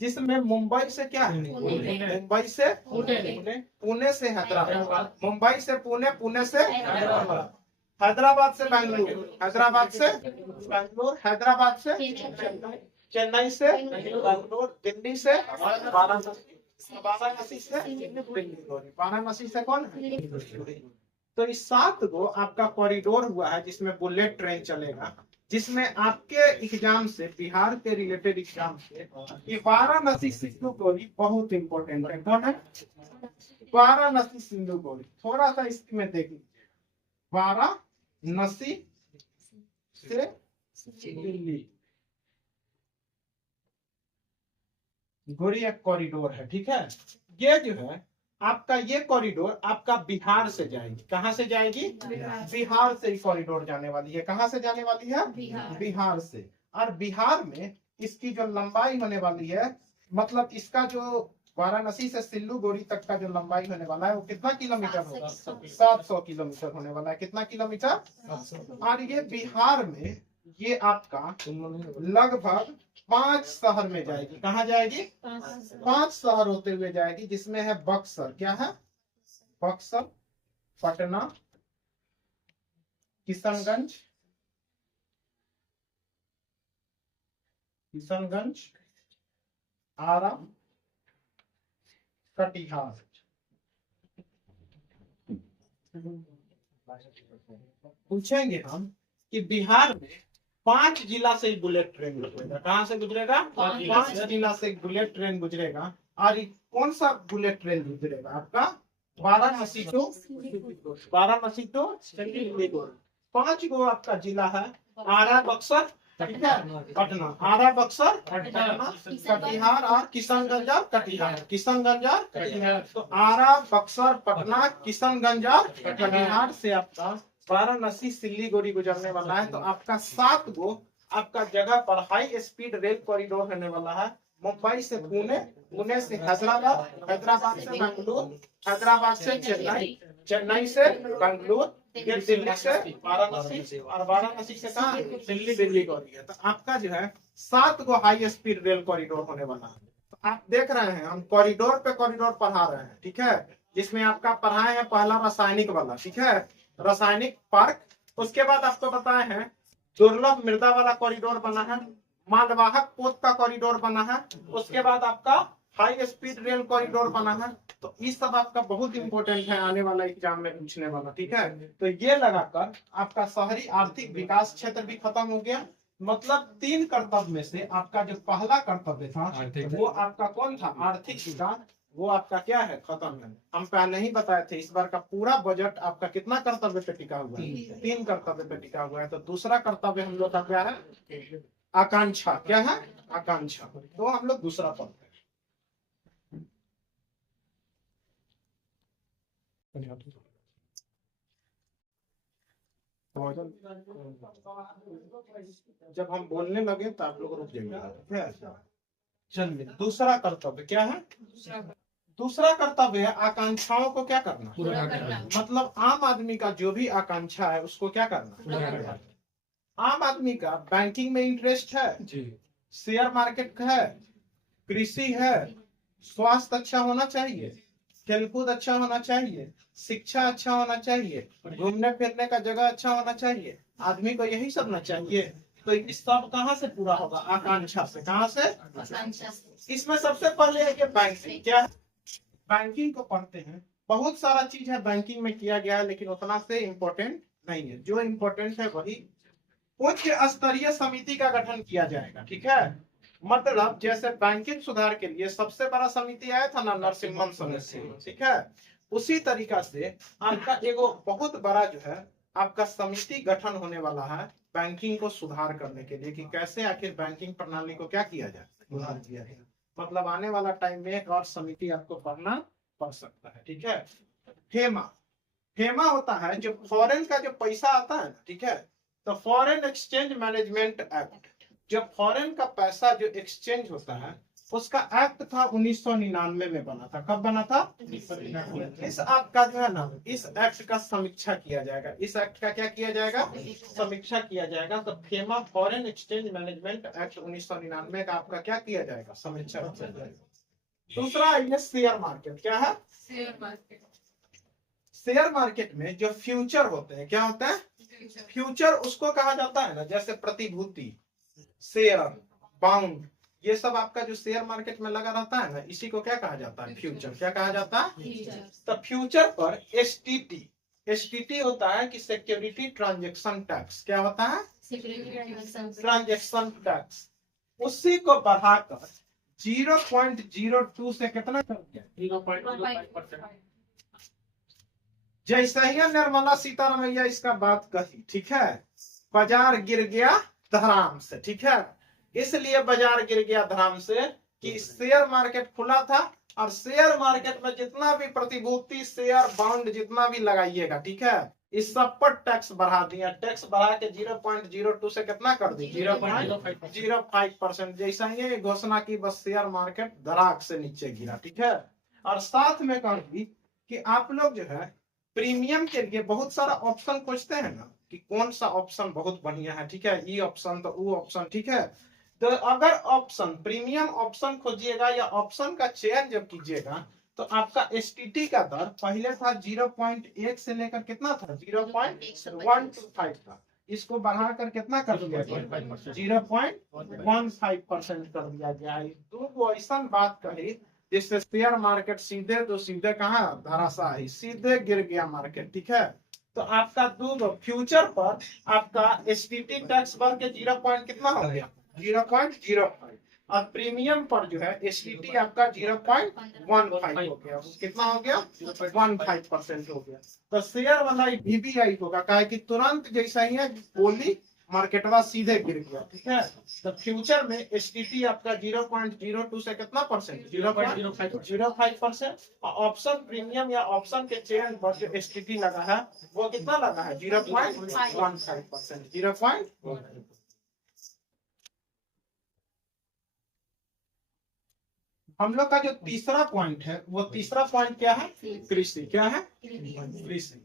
जिसमें मुंबई से क्या है? मुंबई से पुणे से हैदराबाद, मुंबई से पुणे, पुणे से हैदराबाद, हैदराबाद से बेंगलुरु, हैदराबाद से बेंगलुरु, हैदराबाद से चेन्नई से बेंगलुरु, दिल्ली से वाराणसी, वाराणसी से दिल्ली, वाराणसी से कौन है? तो इस 7 गो आपका कॉरिडोर हुआ है जिसमें बुलेट ट्रेन चलेगा। जिसमें आपके एग्जाम से, बिहार के रिलेटेड एग्जाम से, ये वाराणसी सिंधुगोरी बहुत इंपॉर्टेंट है। कौन है? वाराणसी सिंधुगोरी। थोड़ा सा इसमें देख लीजिए, वाराणसी से दिल्ली गोरी एक कॉरिडोर है, ठीक है। ये जो है आपका, ये कॉरिडोर आपका बिहार से जाएगी। कहाँ से जाएगी? बिहार से ही कॉरिडोर जाने वाली है। कहाँ से जाने वाली है? बिहार से। और बिहार में इसकी जो लंबाई होने वाली है, मतलब इसका जो वाराणसी से सिल्लीगुड़ी तक का जो लंबाई होने वाला है वो कितना किलोमीटर होगा? 700 किलोमीटर होने वाला है। कितना किलोमीटर? और ये बिहार में ये आपका लगभग 5 शहर में जाएगी। कहाँ जाएगी? 5 शहर होते हुए जाएगी, जिसमें है बक्सर। क्या है? बक्सर, पटना, किशनगंज, आरा, कटिहार। पूछेंगे हम कि बिहार में 5 जिला से बुलेट ट्रेन गुजरेगा। कहाँ से गुजरेगा? 5 जिला से बुलेट ट्रेन गुजरेगा। और कौन सा बुलेट ट्रेन गुजरेगा? आपका वाराणसी टू सिल्लीगुड़ी। 5 गो आपका जिला है। आरा, बक्सर, ठीक है, पटना, आरा, बक्सर, पटना, कटिहार और किशनगंज और कटिहार, किशनगंज और कटिहार। तो आरा, बक्सर, पटना, किशनगंज और कटिहार से आपका वाराणसी सिल्लीगुड़ी गुजरने वाला है। तो आपका 7 गो आपका जगह पर हाई स्पीड रेल कॉरिडोर होने वाला है। मुंबई से पुणे, पुणे से हैदराबाद, हैदराबाद से बेंगलुरु, हैदराबाद से चेन्नई, चेन्नई से बेंगलुरु, फिर दिल्ली से वाराणसी, और वाराणसी से कहाँ? दिल्ली कॉरिडोर। तो आपका जो है 7 go high speed rail corridor होने वाला है। तो आप देख रहे हैं हम कॉरिडोर पे कॉरिडोर पढ़ा रहे हैं, ठीक है। जिसमें आपका पढ़ाए हैं पहला रासायनिक वाला, ठीक है, रासायनिक पार्क। उसके बाद आपको बताए हैं दुर्लभ मृदा वाला कॉरिडोर बना है, मालवाहक पोत का कॉरिडोर बना है। उसके बाद आपका हाई स्पीड रेल कॉरिडोर बना है। तो ये सब आपका बहुत इंपॉर्टेंट है, आने वाला एग्जाम में पूछने वाला, ठीक है। तो ये लगाकर आपका शहरी आर्थिक विकास क्षेत्र भी खत्म हो गया। मतलब 3 कर्तव्य में से आपका जो पहला कर्तव्य था वो आपका कौन था? आर्थिक विकास। वो आपका क्या है? खत्म है। हम पहले ही बताए थे इस बार का पूरा बजट आपका कितना कर्तव्य पे टिका हुआ है? 3 कर्तव्य पे टिका हुआ है। तो दूसरा कर्तव्य हम लोग का क्या है? आकांक्षा। क्या है? आकांक्षा। तो हम लोग दूसरा पढ़ते हैं। जब हम बोलने लगे तो आप लोग रुक जाइए। चलिए, दूसरा कर्तव्य क्या है? दूसरा कर्तव्य है आकांक्षाओं को क्या करना? पूरा करना। मतलब आम आदमी का जो भी आकांक्षा है उसको क्या करना? आम आदमी का बैंकिंग में इंटरेस्ट है, शेयर मार्केट का है, कृषि है, स्वास्थ्य अच्छा होना चाहिए, खेलकूद अच्छा होना चाहिए, शिक्षा अच्छा होना चाहिए, घूमने फिरने का जगह अच्छा होना चाहिए। आदमी को यही सब ना चाहिए। तो इस सब कहाँ से पूरा होगा? आकांक्षा से। कहाँ से? इसमें सबसे पहले है कि बैंकिंग। क्या है? बैंकिंग को पढ़ते हैं। बहुत सारा चीज है बैंकिंग में किया गया है, लेकिन उतना से इम्पोर्टेंट नहीं है। जो इम्पोर्टेंट है वही उच्च स्तरीय समिति का गठन किया जाएगा, ठीक है। मतलब जैसे बैंकिंग सुधार के लिए सबसे बड़ा समिति आया था ना, नरसिम्हन समिति, ठीक है। उसी तरीका से आपका एगो बहुत बड़ा जो है आपका समिति गठन होने वाला है बैंकिंग को सुधार करने के लिए, कि कैसे आखिर बैंकिंग प्रणाली को क्या किया जाए? सुधार किया जाए। मतलब आने वाला टाइम में एक और समिति आपको पढ़ना पड़ सकता है, ठीक है। फेमा। फेमा होता है जो फॉरेन का जो पैसा आता है ना, ठीक है, तो फॉरेन एक्सचेंज मैनेजमेंट एक्ट, जो फॉरेन का पैसा जो एक्सचेंज होता है उसका एक्ट था 1999 में बना था। कब बना था? इस एक्ट का जो है ना, इस एक्ट का समीक्षा किया जाएगा। इस एक्ट का क्या किया जाएगा? समीक्षा किया जाएगा। तो FEMA foreign exchange management act 1999 का आपका क्या किया जाएगा? समीक्षा किया जाएगा। दूसरा ये शेयर मार्केट। क्या है? शेयर मार्केट में जो फ्यूचर होते हैं, क्या होता है? फ्यूचर उसको कहा जाता है ना, जैसे प्रतिभूति, शेयर, बाउंड, ये सब आपका जो शेयर मार्केट में लगा रहता है ना, इसी को क्या कहा जाता है? फ्यूचर। क्या कहा जाता है? तो फ्यूचर पर एसटीटी होता है कि सिक्योरिटी ट्रांजैक्शन टैक्स। क्या होता है? Transaction tax. उसी को बढ़ाकर 0.02 से कितना कर दिया? 0.05%। जैसा ही निर्मला सीतारमैया इसका बात कही, ठीक है, बाजार गिर गया धड़ाम से। ठीक है, इसलिए बाजार गिर गया धड़ाम से कि शेयर मार्केट खुला था और शेयर मार्केट में जितना भी प्रतिभूति, शेयर, बॉन्ड जितना भी लगाइएगा, ठीक है, इस सब पर टैक्स बढ़ा दिया। टैक्स बढ़ा के 0.02 से कितना कर दी? 0.05%। जैसा ही घोषणा की, बस शेयर मार्केट धड़ाक से नीचे गिरा। ठीक है, और साथ में कह दी कि आप लोग जो है प्रीमियम के लिए बहुत सारा ऑप्शन खोजते हैं ना, कि कौन सा ऑप्शन बहुत बढ़िया है। ठीक है, ये ऑप्शन तो वो ऑप्शन। ठीक है, तो अगर ऑप्शन प्रीमियम ऑप्शन खोजिएगा या ऑप्शन का चयन जब कीजिएगा तो आपका एसटीटी का दर पहले था 0.1 से लेकर कितना था? 0.125 था। इसको बढ़ाकर कितना कर दिया गया? 0.15% कर दिया गया। तो ऐसा बात कही जिससे शेयर मार्केट सीधे कहा? धराशायी, सीधे गिर गया मार्केट। ठीक है, तो आपका दो फ्यूचर पर आपका एसटीटी टैक्स बढ़ के 0. कितना हो गया? 0.05। और प्रीमियम पर जो है एसटीटी आपका 0.15 हो गया। कितना हो गया? 15% हो गया। तो शेयर वाला वीवीआई होगा, कहा कि तुरंत जैसा ही है बोली मार्केटवा सीधे गिर गया। ठीक है, तो फ्यूचर में एसटीटी आपका 0.02 से कितना परसेंट? 0.05%। और ऑप्शन प्रीमियम या ऑप्शन के चयन पर जो एसटीटी लगा है वो कितना लगा है? 0.15%। 0.15। हम लोग का जो तीसरा पॉइंट है, वो तीसरा पॉइंट क्या है? कृषि। क्या है? कृषि।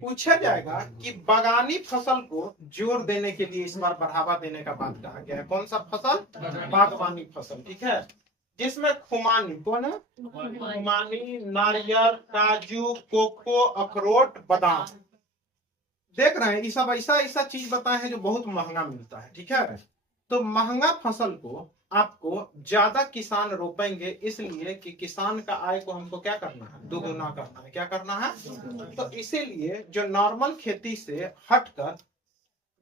पूछा जाएगा कि बागानी फसल को जोर देने के लिए इस बार बढ़ावा देने का बात कहा गया है। कौन सा फसल? बागवानी फसल। ठीक है, जिसमें खुमानी, कौन है? खुमानी, नारियल, काजू, कोको, अखरोट, बादाम। देख रहे हैं, ये सब ऐसा चीज बताए हैं जो बहुत महंगा मिलता है। ठीक है, तो महंगा फसल को आपको ज्यादा किसान रोपेंगे, इसलिए कि किसान का आय को हमको क्या करना है? दोगुना करना है। क्या करना है? तो इसीलिए जो नॉर्मल खेती से हटकर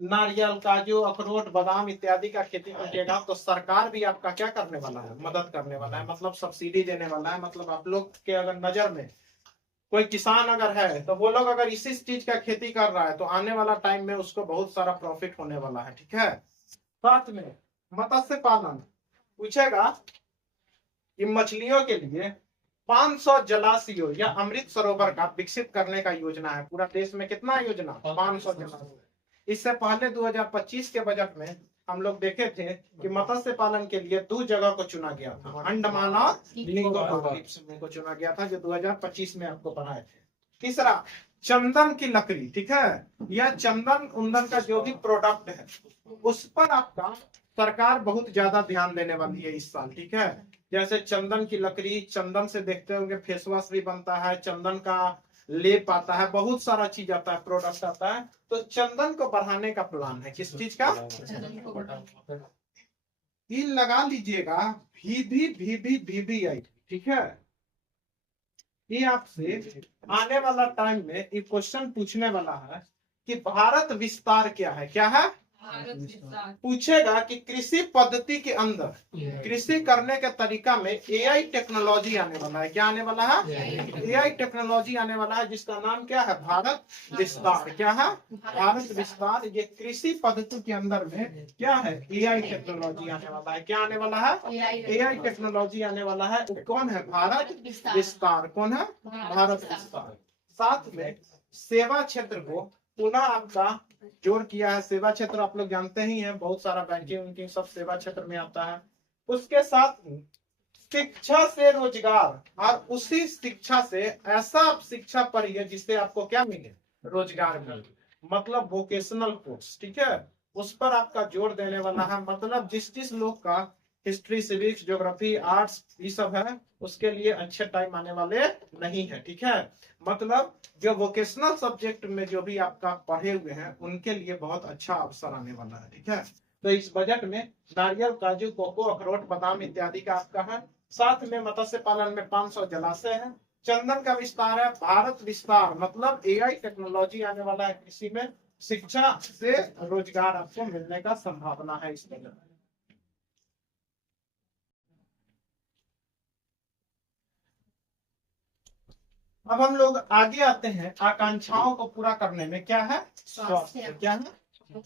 नारियल, काजू, अखरोट, बादाम इत्यादि का खेती करिएगा तो सरकार भी आपका क्या करने वाला है? मदद करने वाला है, मतलब सब्सिडी देने वाला है। मतलब आप लोग के अगर नजर में कोई किसान अगर है तो वो लोग अगर इसी चीज का खेती कर रहा है तो आने वाला टाइम में उसको बहुत सारा प्रॉफिट होने वाला है। ठीक है, साथ में मत्स्य पालन पूछेगा कि मछलियों के लिए 500 जलाशयों या अमृत सरोवर का विकसित करने का योजना है। पूरा देश में कितना योजना? 500 जलाशय। इससे पहले 2025 के बजट में हम लोग देखे थे कि मत्स्य पालन के लिए 2 जगह को चुना गया था, अंडमान और निकोबार द्वीप समूह को चुना गया था, जो 2025 में आपको बनाए थे। तीसरा, चंदन की लकड़ी। ठीक है, यह चंदन उंदन का जो भी प्रोडक्ट है उस पर आपका सरकार बहुत ज्यादा ध्यान देने वाली है इस साल। ठीक है, जैसे चंदन की लकड़ी, चंदन से देखते होंगे फेस वॉश भी बनता है, चंदन का लेप आता है, बहुत सारा चीज आता है, प्रोडक्ट आता है। तो चंदन को बढ़ाने का प्लान है। किस चीज का? ये लगा लीजिएगा VVVVVI। ठीक है, ये आपसे आने वाला टाइम में एक क्वेश्चन पूछने वाला है कि भारत विस्तार क्या है? क्या है? पूछेगा कि कृषि पद्धति के अंदर कृषि करने के तरीका में एआई टेक्नोलॉजी आने वाला है। क्या आने वाला है? एआई टेक्नोलॉजी आने वाला है, जिसका नाम क्या है? भारत विस्तार। क्या है? भारत विस्तार। ये कृषि पद्धति के अंदर में क्या है? एआई टेक्नोलॉजी आने वाला है। क्या आने वाला है? एआई टेक्नोलॉजी आने वाला है। कौन है? भारत विस्तार। कौन है? भारत विस्तार। साथ में सेवा क्षेत्र को पुनः आपका जोड़ किया है। सेवा क्षेत्र आप लोग जानते ही हैं, बहुत सारा बैंकिंग उनकिंग सब सेवा क्षेत्र में आता है। उसके साथ शिक्षा से रोजगार, और उसी शिक्षा से ऐसा आप शिक्षा पढ़िए जिससे आपको क्या मिले, रोजगार मिले, मतलब वोकेशनल कोर्स, ठीक है, उस पर आपका जोर देने वाला है। मतलब जिस लोग का हिस्ट्री, सिविक्स, ज्योग्राफी, आर्ट्स ये सब है, उसके लिए अच्छे टाइम आने वाले नहीं है, ठीक है। मतलब जो वोकेशनल सब्जेक्ट में जो भी आपका पढ़े हुए हैं उनके लिए बहुत अच्छा अवसर आने वाला है, ठीक है। तो इस बजट में नारियल, काजू, कोको, अखरोट, बादाम इत्यादि का आपका है। साथ में मत्स्य पालन में 500 जलाशय है। चंदन का विस्तार है। भारत विस्तार मतलब एआई टेक्नोलॉजी आने वाला है कृषि में। शिक्षा से रोजगार आपको मिलने का संभावना है इस बजट में। अब हम लोग आगे आते हैं, आकांक्षाओं को पूरा करने में क्या है, स्वास्थ्य। क्या है,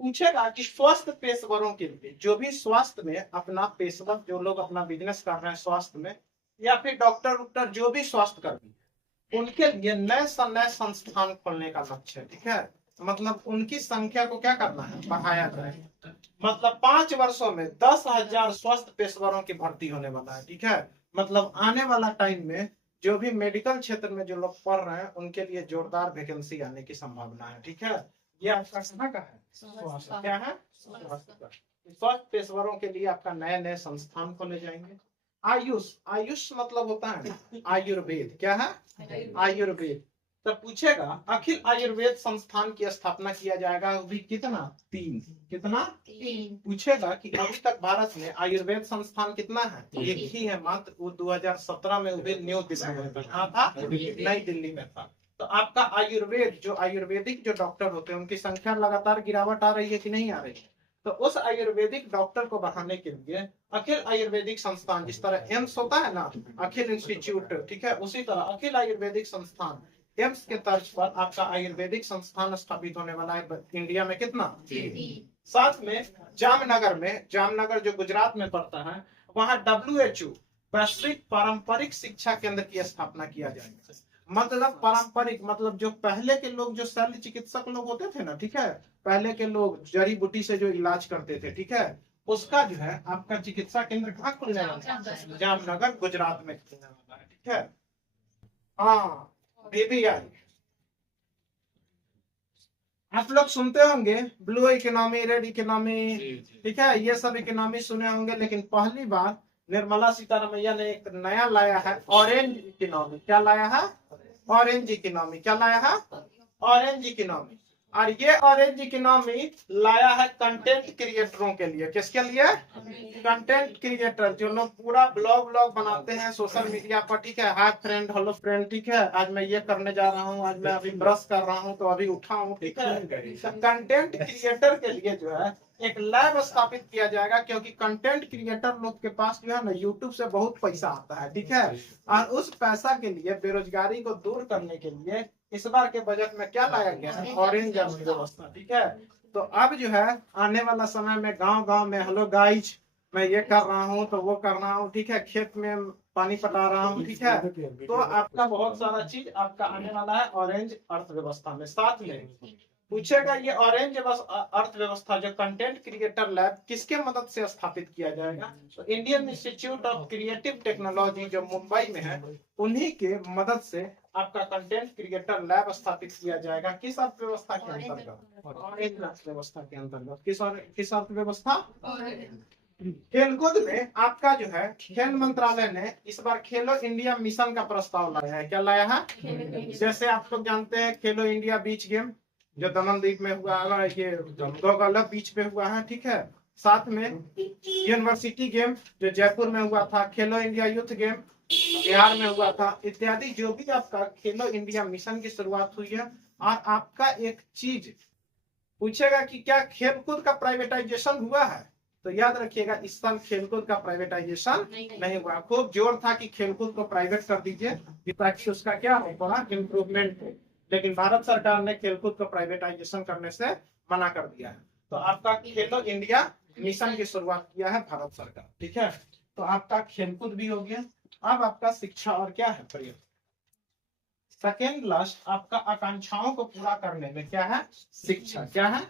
पूछेगा कि स्वास्थ्य पेशेवरों के लिए, जो भी स्वास्थ्य में अपना पेशेवर, जो लोग अपना बिजनेस कर रहे हैं स्वास्थ्य में, या फिर डॉक्टर जो भी स्वास्थ्य कर्मी, उनके लिए नए संस्थान खोलने का लक्ष्य है, ठीक है। मतलब उनकी संख्या को क्या करना है, बढ़ाया जाए। मतलब 5 वर्षों में 10,000 स्वास्थ्य पेशेवरों की भर्ती होने वाला है, ठीक है। मतलब आने वाला टाइम में जो भी मेडिकल क्षेत्र में जो लोग पढ़ रहे हैं उनके लिए जोरदार वैकेंसी आने की संभावना है, ठीक है। ये आपका कहाँ का है, स्वास्थ्य। क्या है, स्वास्थ्य पेशेवरों के लिए आपका नए नए संस्थान खोले जाएंगे। आयुष, आयुष मतलब होता है आयुर्वेद। क्या है, आयुर्वेद। तो पूछेगा अखिल आयुर्वेद संस्थान की स्थापना किया जाएगा, वो भी कितना, 3। कितना, 3। पूछेगा कि अभी तक भारत में आयुर्वेद संस्थान कितना है, एक ही है मात्र, वो 2017 में भी न्यू दिल्ली में था, नई दिल्ली में था। तो आपका आयुर्वेद, जो आयुर्वेदिक जो डॉक्टर होते हैं उनकी संख्या लगातार गिरावट आ रही है कि नहीं आ रही है। तो उस आयुर्वेदिक डॉक्टर को बढ़ाने के लिए अखिल आयुर्वेदिक संस्थान, जिस तरह एम्स होता है ना, अखिल इंस्टीट्यूट, ठीक है, उसी तरह अखिल आयुर्वेदिक संस्थान एम्स के तर्ज पर आपका आयुर्वेदिक संस्थान स्थापित होने वाला है इंडिया में। कितना, 3। साथ में जामनगर जो गुजरात में पड़ता है, वहां WHO वैश्विक पारंपरिक शिक्षा केंद्र की स्थापना किया जाएगा। मतलब पारंपरिक मतलब जो पहले के लोग, जो शल्य चिकित्सक लोग होते थे ना, ठीक है, पहले के लोग जड़ी बूटी से जो इलाज करते थे, ठीक है, उसका जो है आपका चिकित्सा केंद्र कहाँ खुलने वाला है, जामनगर गुजरात में खुलने वाला है, ठीक है। हाँ, BBI आप लोग सुनते होंगे, ब्लू इकोनॉमी, रेड इकोनॉमी, ठीक है, ये सब इकोनॉमी सुने होंगे, लेकिन पहली बार निर्मला सीतारमैया ने एक नया लाया है, ऑरेंज इकोनॉमी। क्या लाया है, ऑरेंज इकोनॉमी। क्या लाया है, ऑरेंज इकोनॉमी। और ये ऑरेंज इकोनॉमी लाया है कंटेंट क्रिएटरों के लिए। किसके लिए, कंटेंट क्रिएटर, जो लोग पूरा ब्लॉग बनाते हैं सोशल मीडिया पर, ठीक है, हाय फ्रेंड, हेलो फ्रेंड, ठीक है, आज मैं ये करने जा रहा हूँ, आज मैं अभी ब्रश कर रहा हूँ तो अभी उठा हूँ, ठीक है। कंटेंट क्रिएटर के लिए जो है एक लैब स्थापित किया जाएगा, क्योंकि कंटेंट क्रिएटर लोग के पास जो है ना यूट्यूब से बहुत पैसा आता है, ठीक है। और उस पैसा के लिए, बेरोजगारी को दूर करने के लिए इस बार के बजट में क्या लाया गया है, ऑरेंज व्यवस्था, ठीक है। तो अब जो है आने वाला समय में गांव में, हेलो गाइज, मैं ये कर रहा हूँ तो वो कर रहा हूँ, ठीक है, खेत में पानी पटा रहा हूँ, ठीक है। तो आपका बहुत सारा चीज आपका आने वाला है ऑरेंज अर्थव्यवस्था में। साथ में पूछेगा ये ऑरेंज अर्थव्यवस्था, जो कंटेंट क्रिएटर लैब, किसके मदद से स्थापित किया जाएगा, तो Indian institute of creative technology जो मुंबई में है, उन्हीं के मदद से आपका कंटेंट क्रिएटर लैब स्थापित किया जाएगा। किस अर्थव्यवस्था के अंतर्गत, ऑरेंज अर्थव्यवस्था के अंतर्गत। किस अर्थव्यवस्था, खेलकूद में आपका जो है खेल मंत्रालय ने इस बार खेलो इंडिया मिशन का प्रस्ताव लाया है। क्या लाया है, जैसे आप लोग जानते हैं खेलो इंडिया बीच गेम जो दमनदीप में हुआ है, ये गोगला बीच पे हुआ है, ठीक है। साथ में यूनिवर्सिटी गेम जो जयपुर में हुआ था, खेलो इंडिया यूथ गेम बिहार में हुआ था, इत्यादि जो भी आपका खेलो इंडिया मिशन की शुरुआत हुई है। और आपका एक चीज पूछेगा कि क्या खेलकूद का प्राइवेटाइजेशन हुआ है, तो याद रखिएगा इस साल खेलकूद का प्राइवेटाइजेशन नहीं हुआ। खूब जोर था कि खेलकूद को प्राइवेट कर दीजिए ताकि उसका क्या हो, बड़ा इम्प्रूवमेंट हो, लेकिन भारत सरकार ने खेलकूद को प्राइवेटाइजेशन करने से मना कर दिया है। तो आपका खेलो इंडिया मिशन की शुरुआत किया है भारत सरकार, ठीक है। तो आपका खेलकूद भी हो गया। अब आपका शिक्षा और क्या है, सेकेंड लास्ट आपका आकांक्षाओं को पूरा करने में क्या है? शिक्षा। क्या है?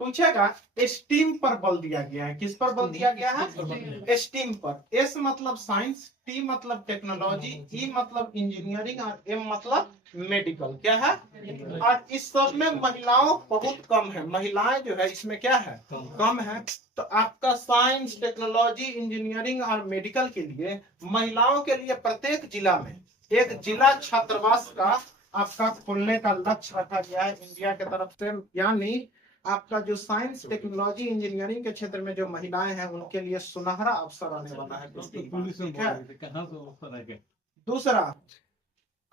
पूछेगा एस्टीम पर बल दिया गया है। किस पर बल दिया गया है? एस्टीम पर। एस मतलब साइंस, टी मतलब टेक्नोलॉजी, ई मतलब इंजीनियरिंग और एम मतलब मेडिकल। क्या है? और इस सब में महिलाओं बहुत कम है। महिलाएं जो है इसमें क्या है? कम है। तो आपका साइंस, टेक्नोलॉजी, इंजीनियरिंग और मेडिकल के लिए महिलाओं के लिए प्रत्येक जिला में एक जिला छात्रावास का आपका खोलने का लक्ष्य रखा गया है इंडिया की तरफ से। यानी आपका जो साइंस, टेक्नोलॉजी, इंजीनियरिंग के क्षेत्र में जो महिलाएं हैं उनके लिए सुनहरा अवसर आने वाला है। ठीक है। दूसरा,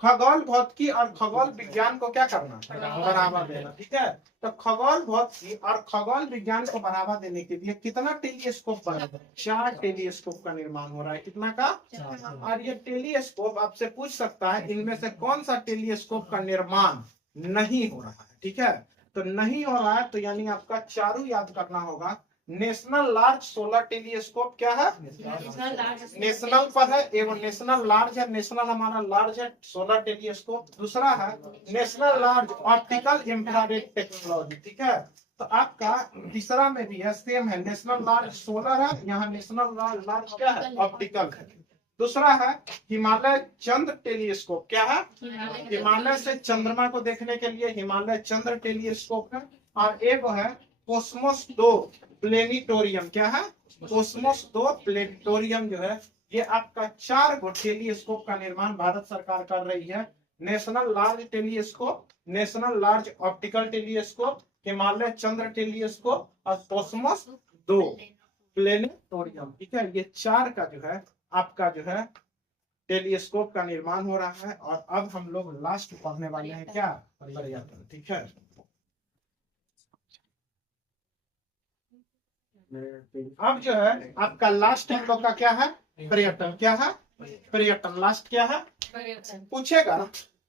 खगोल भौतिकी और खगोल विज्ञान को क्या करना? बढ़ावा देना। ठीक है। तो खगोल भौतिकी और खगोल विज्ञान को बढ़ावा देने के लिए कितना टेलीस्कोप बना? 4 टेलीस्कोप का निर्माण हो रहा है। कितना का? और ये टेलीस्कोप आपसे पूछ सकता है इनमें से कौन सा टेलीस्कोप का निर्माण नहीं हो रहा है। ठीक है। तो नहीं हो रहा है तो यानी आपका चारों याद करना होगा। नेशनल लार्ज सोलर टेलीस्कोप क्या है? नेशनल पर है, एवं नेशनल लार्ज है। नेशनल हमारा लार्ज है सोलर टेलीस्कोप। दूसरा है national large optical infrared technology. ठीक है। तो आपका तीसरा में भी है, सेम है। नेशनल लार्ज सोलर है, यहाँ नेशनल लार्ज क्या है? ऑप्टिकल है। दूसरा है हिमालय चंद्र टेलीस्कोप। क्या है? हिमालय से चंद्रमा को देखने के लिए हिमालय चंद्र टेलीस्कोप है। और एक है कोस्मोस 2 प्लेनिटोरियम। क्या है? कोस्मोस 2 प्लेनिटोरियम जो है ये आपका 4 गो टेलीस्कोप का निर्माण भारत सरकार कर रही है। National large telescope, national large optical telescope, Himalaya Chandra telescope और कोस्मोस 2 प्लेनेटोरियम। ठीक है। ये 4 का जो है आपका जो है टेलीस्कोप का निर्माण हो रहा है। और अब हम लोग लास्ट पढ़ने वाले हैं क्या? पर्यावरण। ठीक है। अब जो है आपका लास्ट हम लोग का क्या है? पर्यटन। क्या है? पर्यटन। लास्ट क्या है? पूछेगा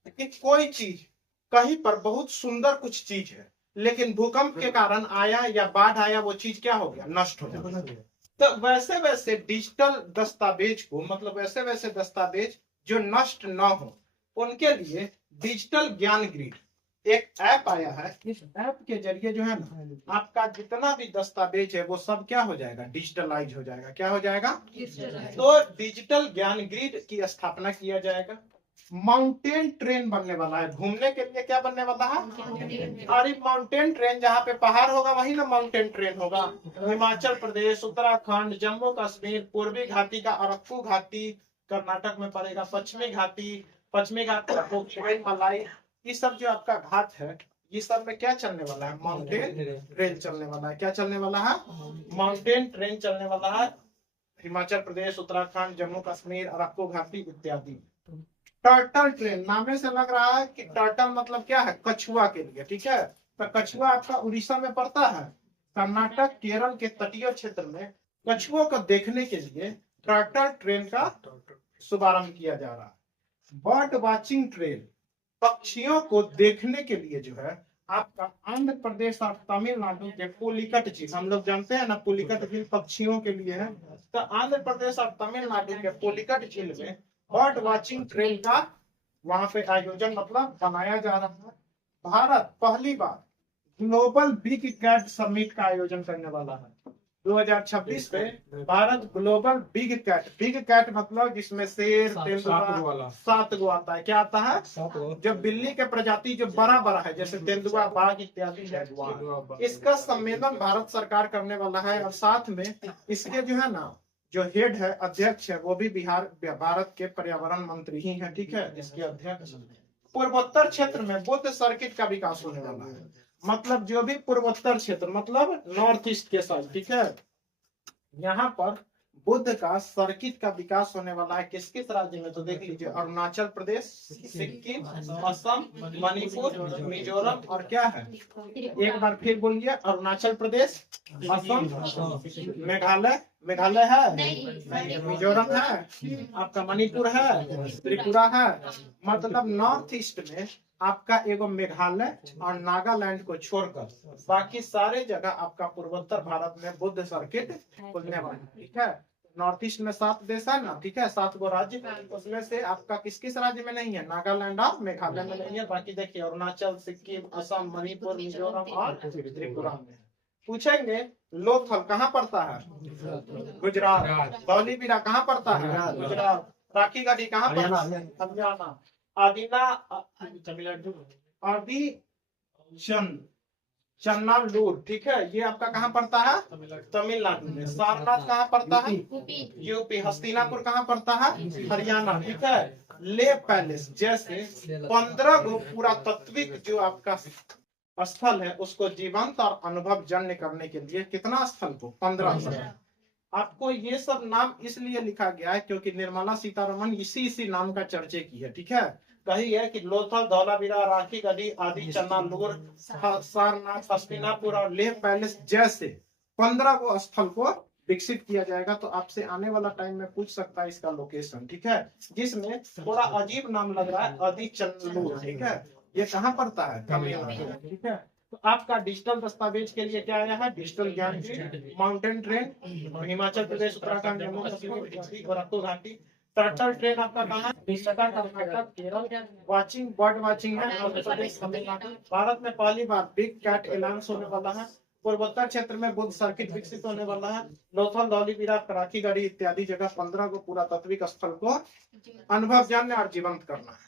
कि कोई चीज कहीं पर बहुत सुंदर कुछ चीज है लेकिन भूकंप के कारण आया या बाढ़ आया, वो चीज क्या हो गया? नष्ट हो गया। तो वैसे वैसे डिजिटल दस्तावेज को, मतलब वैसे वैसे दस्तावेज जो नष्ट न हो उनके लिए डिजिटल ज्ञान ग्रिड एक ऐप आया है। इस ऐप के जरिए जो है ना आपका जितना भी दस्तावेज है वो सब क्या हो जाएगा? डिजिटलाइज हो जाएगा। क्या हो जाएगा? तो डिजिटल ज्ञान ग्रिड की स्थापना किया जाएगा। माउंटेन ट्रेन बनने वाला है। घूमने के लिए क्या बनने वाला है? और माउंटेन ट्रेन जहाँ पे पहाड़ होगा वही ना माउंटेन ट्रेन होगा। हिमाचल प्रदेश, उत्तराखंड, जम्मू कश्मीर, पूर्वी घाटी का अरक्कू घाटी कर्नाटक में पड़ेगा, पश्चिमी घाटी का मलाई, ये सब जो आपका घाट है ये सब में क्या चलने वाला है? माउंटेन ट्रेन चलने वाला है। क्या चलने वाला है? माउंटेन ट्रेन चलने वाला है। हिमाचल प्रदेश, उत्तराखंड, जम्मू कश्मीर, अरक्कू घाटी इत्यादि। टर्टल ट्रेन, नामे से लग रहा है कि टर्टल मतलब क्या है? कछुआ के लिए। ठीक है। तो कछुआ आपका उड़ीसा में पड़ता है। कर्नाटक, केरल के तटीय क्षेत्र में कछुओं को देखने के लिए टर्टल ट्रेन का शुभारंभ किया जा रहा है। बर्ड वाचिंग ट्रेन, पक्षियों को देखने के लिए जो है आपका आंध्र प्रदेश और तमिलनाडु के पुलिकट झील, हम लोग जानते हैं ना पुलिकट झील पक्षियों के लिए है। तो आंध्र प्रदेश और तमिलनाडु के पुलिकट झील में बर्ड वाचिंग ट्रेन का वहां पे आयोजन मतलब बनाया जा रहा है। भारत पहली बार ग्लोबल बिग कैट समिट का आयोजन करने वाला है 2026 में। भारत ग्लोबल बिग कैट मतलब जिसमें शेर, तेंदुआ 7 गो आता है। क्या आता है? जो बिल्ली के प्रजाति जो बड़ा बड़ा है जैसे तेंदुआ, बाघ इत्यादि है, इसका सम्मेलन भारत सरकार करने वाला है। और साथ में इसके जो है ना जो हेड है, अध्यक्ष है, वो भी भारत के पर्यावरण मंत्री ही है। ठीक है। इसके अध्यक्ष पूर्वोत्तर क्षेत्र में बुद्ध सर्किट का विकास होने वाला है। मतलब जो भी पूर्वोत्तर क्षेत्र मतलब नॉर्थ ईस्ट के साथ। ठीक है। यहाँ पर बुद्ध का सर्किट का विकास होने वाला है। किस किस राज्य में? तो देख लीजिए अरुणाचल प्रदेश, सिक्किम, असम, मणिपुर, मिजोरम और क्या है? एक बार फिर बोलिए। अरुणाचल प्रदेश, असम, मेघालय है, मिजोरम है, आपका मणिपुर है, त्रिपुरा है। मतलब नॉर्थ ईस्ट में आपका एगो मेघालय और नागालैंड को छोड़कर बाकी सारे जगह आपका पूर्वोत्तर भारत में बुद्ध सर्किट खुलने वाला है। ठीक है। नॉर्थ ईस्ट में 7 देश है ना, ठीक है, 7 गो राज्य, उसमें से आपका किस किस राज्य में नहीं है? नागालैंड और मेघालय में नहीं है। बाकी देखिए अरुणाचल, सिक्किम, असम, मणिपुर, मिजोरम और त्रिपुरा में है। पूछेंगे लोथल कहाँ पड़ता है? गुजरात। धौलीबीरा कहाँ पड़ता है? गुजरात। राखी गढ़ी कहाँ पड़ता है? हरियाणा। आदिना तमिलनाडु आदि चन्नालूर, ठीक है, ये आपका कहाँ पड़ता है? तमिलनाडु में। सारनाथ कहाँ पड़ता है? यूपी। हस्तिनापुर कहाँ पड़ता है? हरियाणा, ठीक है। ले पैलेस जैसे 15 गो पुरातात्विक जो आपका स्थल है उसको जीवंत और अनुभव जन्य करने के लिए कितना स्थल को? 15 स्थल। आपको ये सब नाम इसलिए लिखा गया है क्योंकि निर्मला सीतारमन इसी नाम का चर्चे की है, ठीक है। कही है कि लोथल, धौलावीरा, राखी गढ़ी, आदि चन्नालूर, सारनाथ, हस्तिनापुर और लेह पैलेस जैसे 15 को स्थल को विकसित किया जाएगा। तो आपसे आने वाला टाइम में पूछ सकता है इसका लोकेशन, ठीक है, जिसमें थोड़ा अजीब नाम लग रहा है, आदि चन्नालूर, ठीक है। ये कहाँ पड़ता है? तमिलनाडु, ठीक है। तो आपका डिजिटल दस्तावेज के लिए क्या आया है? डिजिटल ज्ञान की माउंटेन ट्रेन, हिमाचल प्रदेश, उत्तराखंड, जम्मू कश्मीर, गोरखपुर घाटी। टर्टल ट्रेन आपका कहाँ है? Karnataka, Kerala. Watching bird watching है आंध्र प्रदेश, तमिलनाडु। भारत में पहली बार बिग कैट एलाउंस होने वाला है। पूर्वोत्तर क्षेत्र में बुद्ध सर्किट विकसित होने वाला है। लोथल, धौलीबीरा, राखी गढ़ी इत्यादि जगह 15 को पुरातात्विक स्थल को अनुभवजन्य और जीवंत करना है।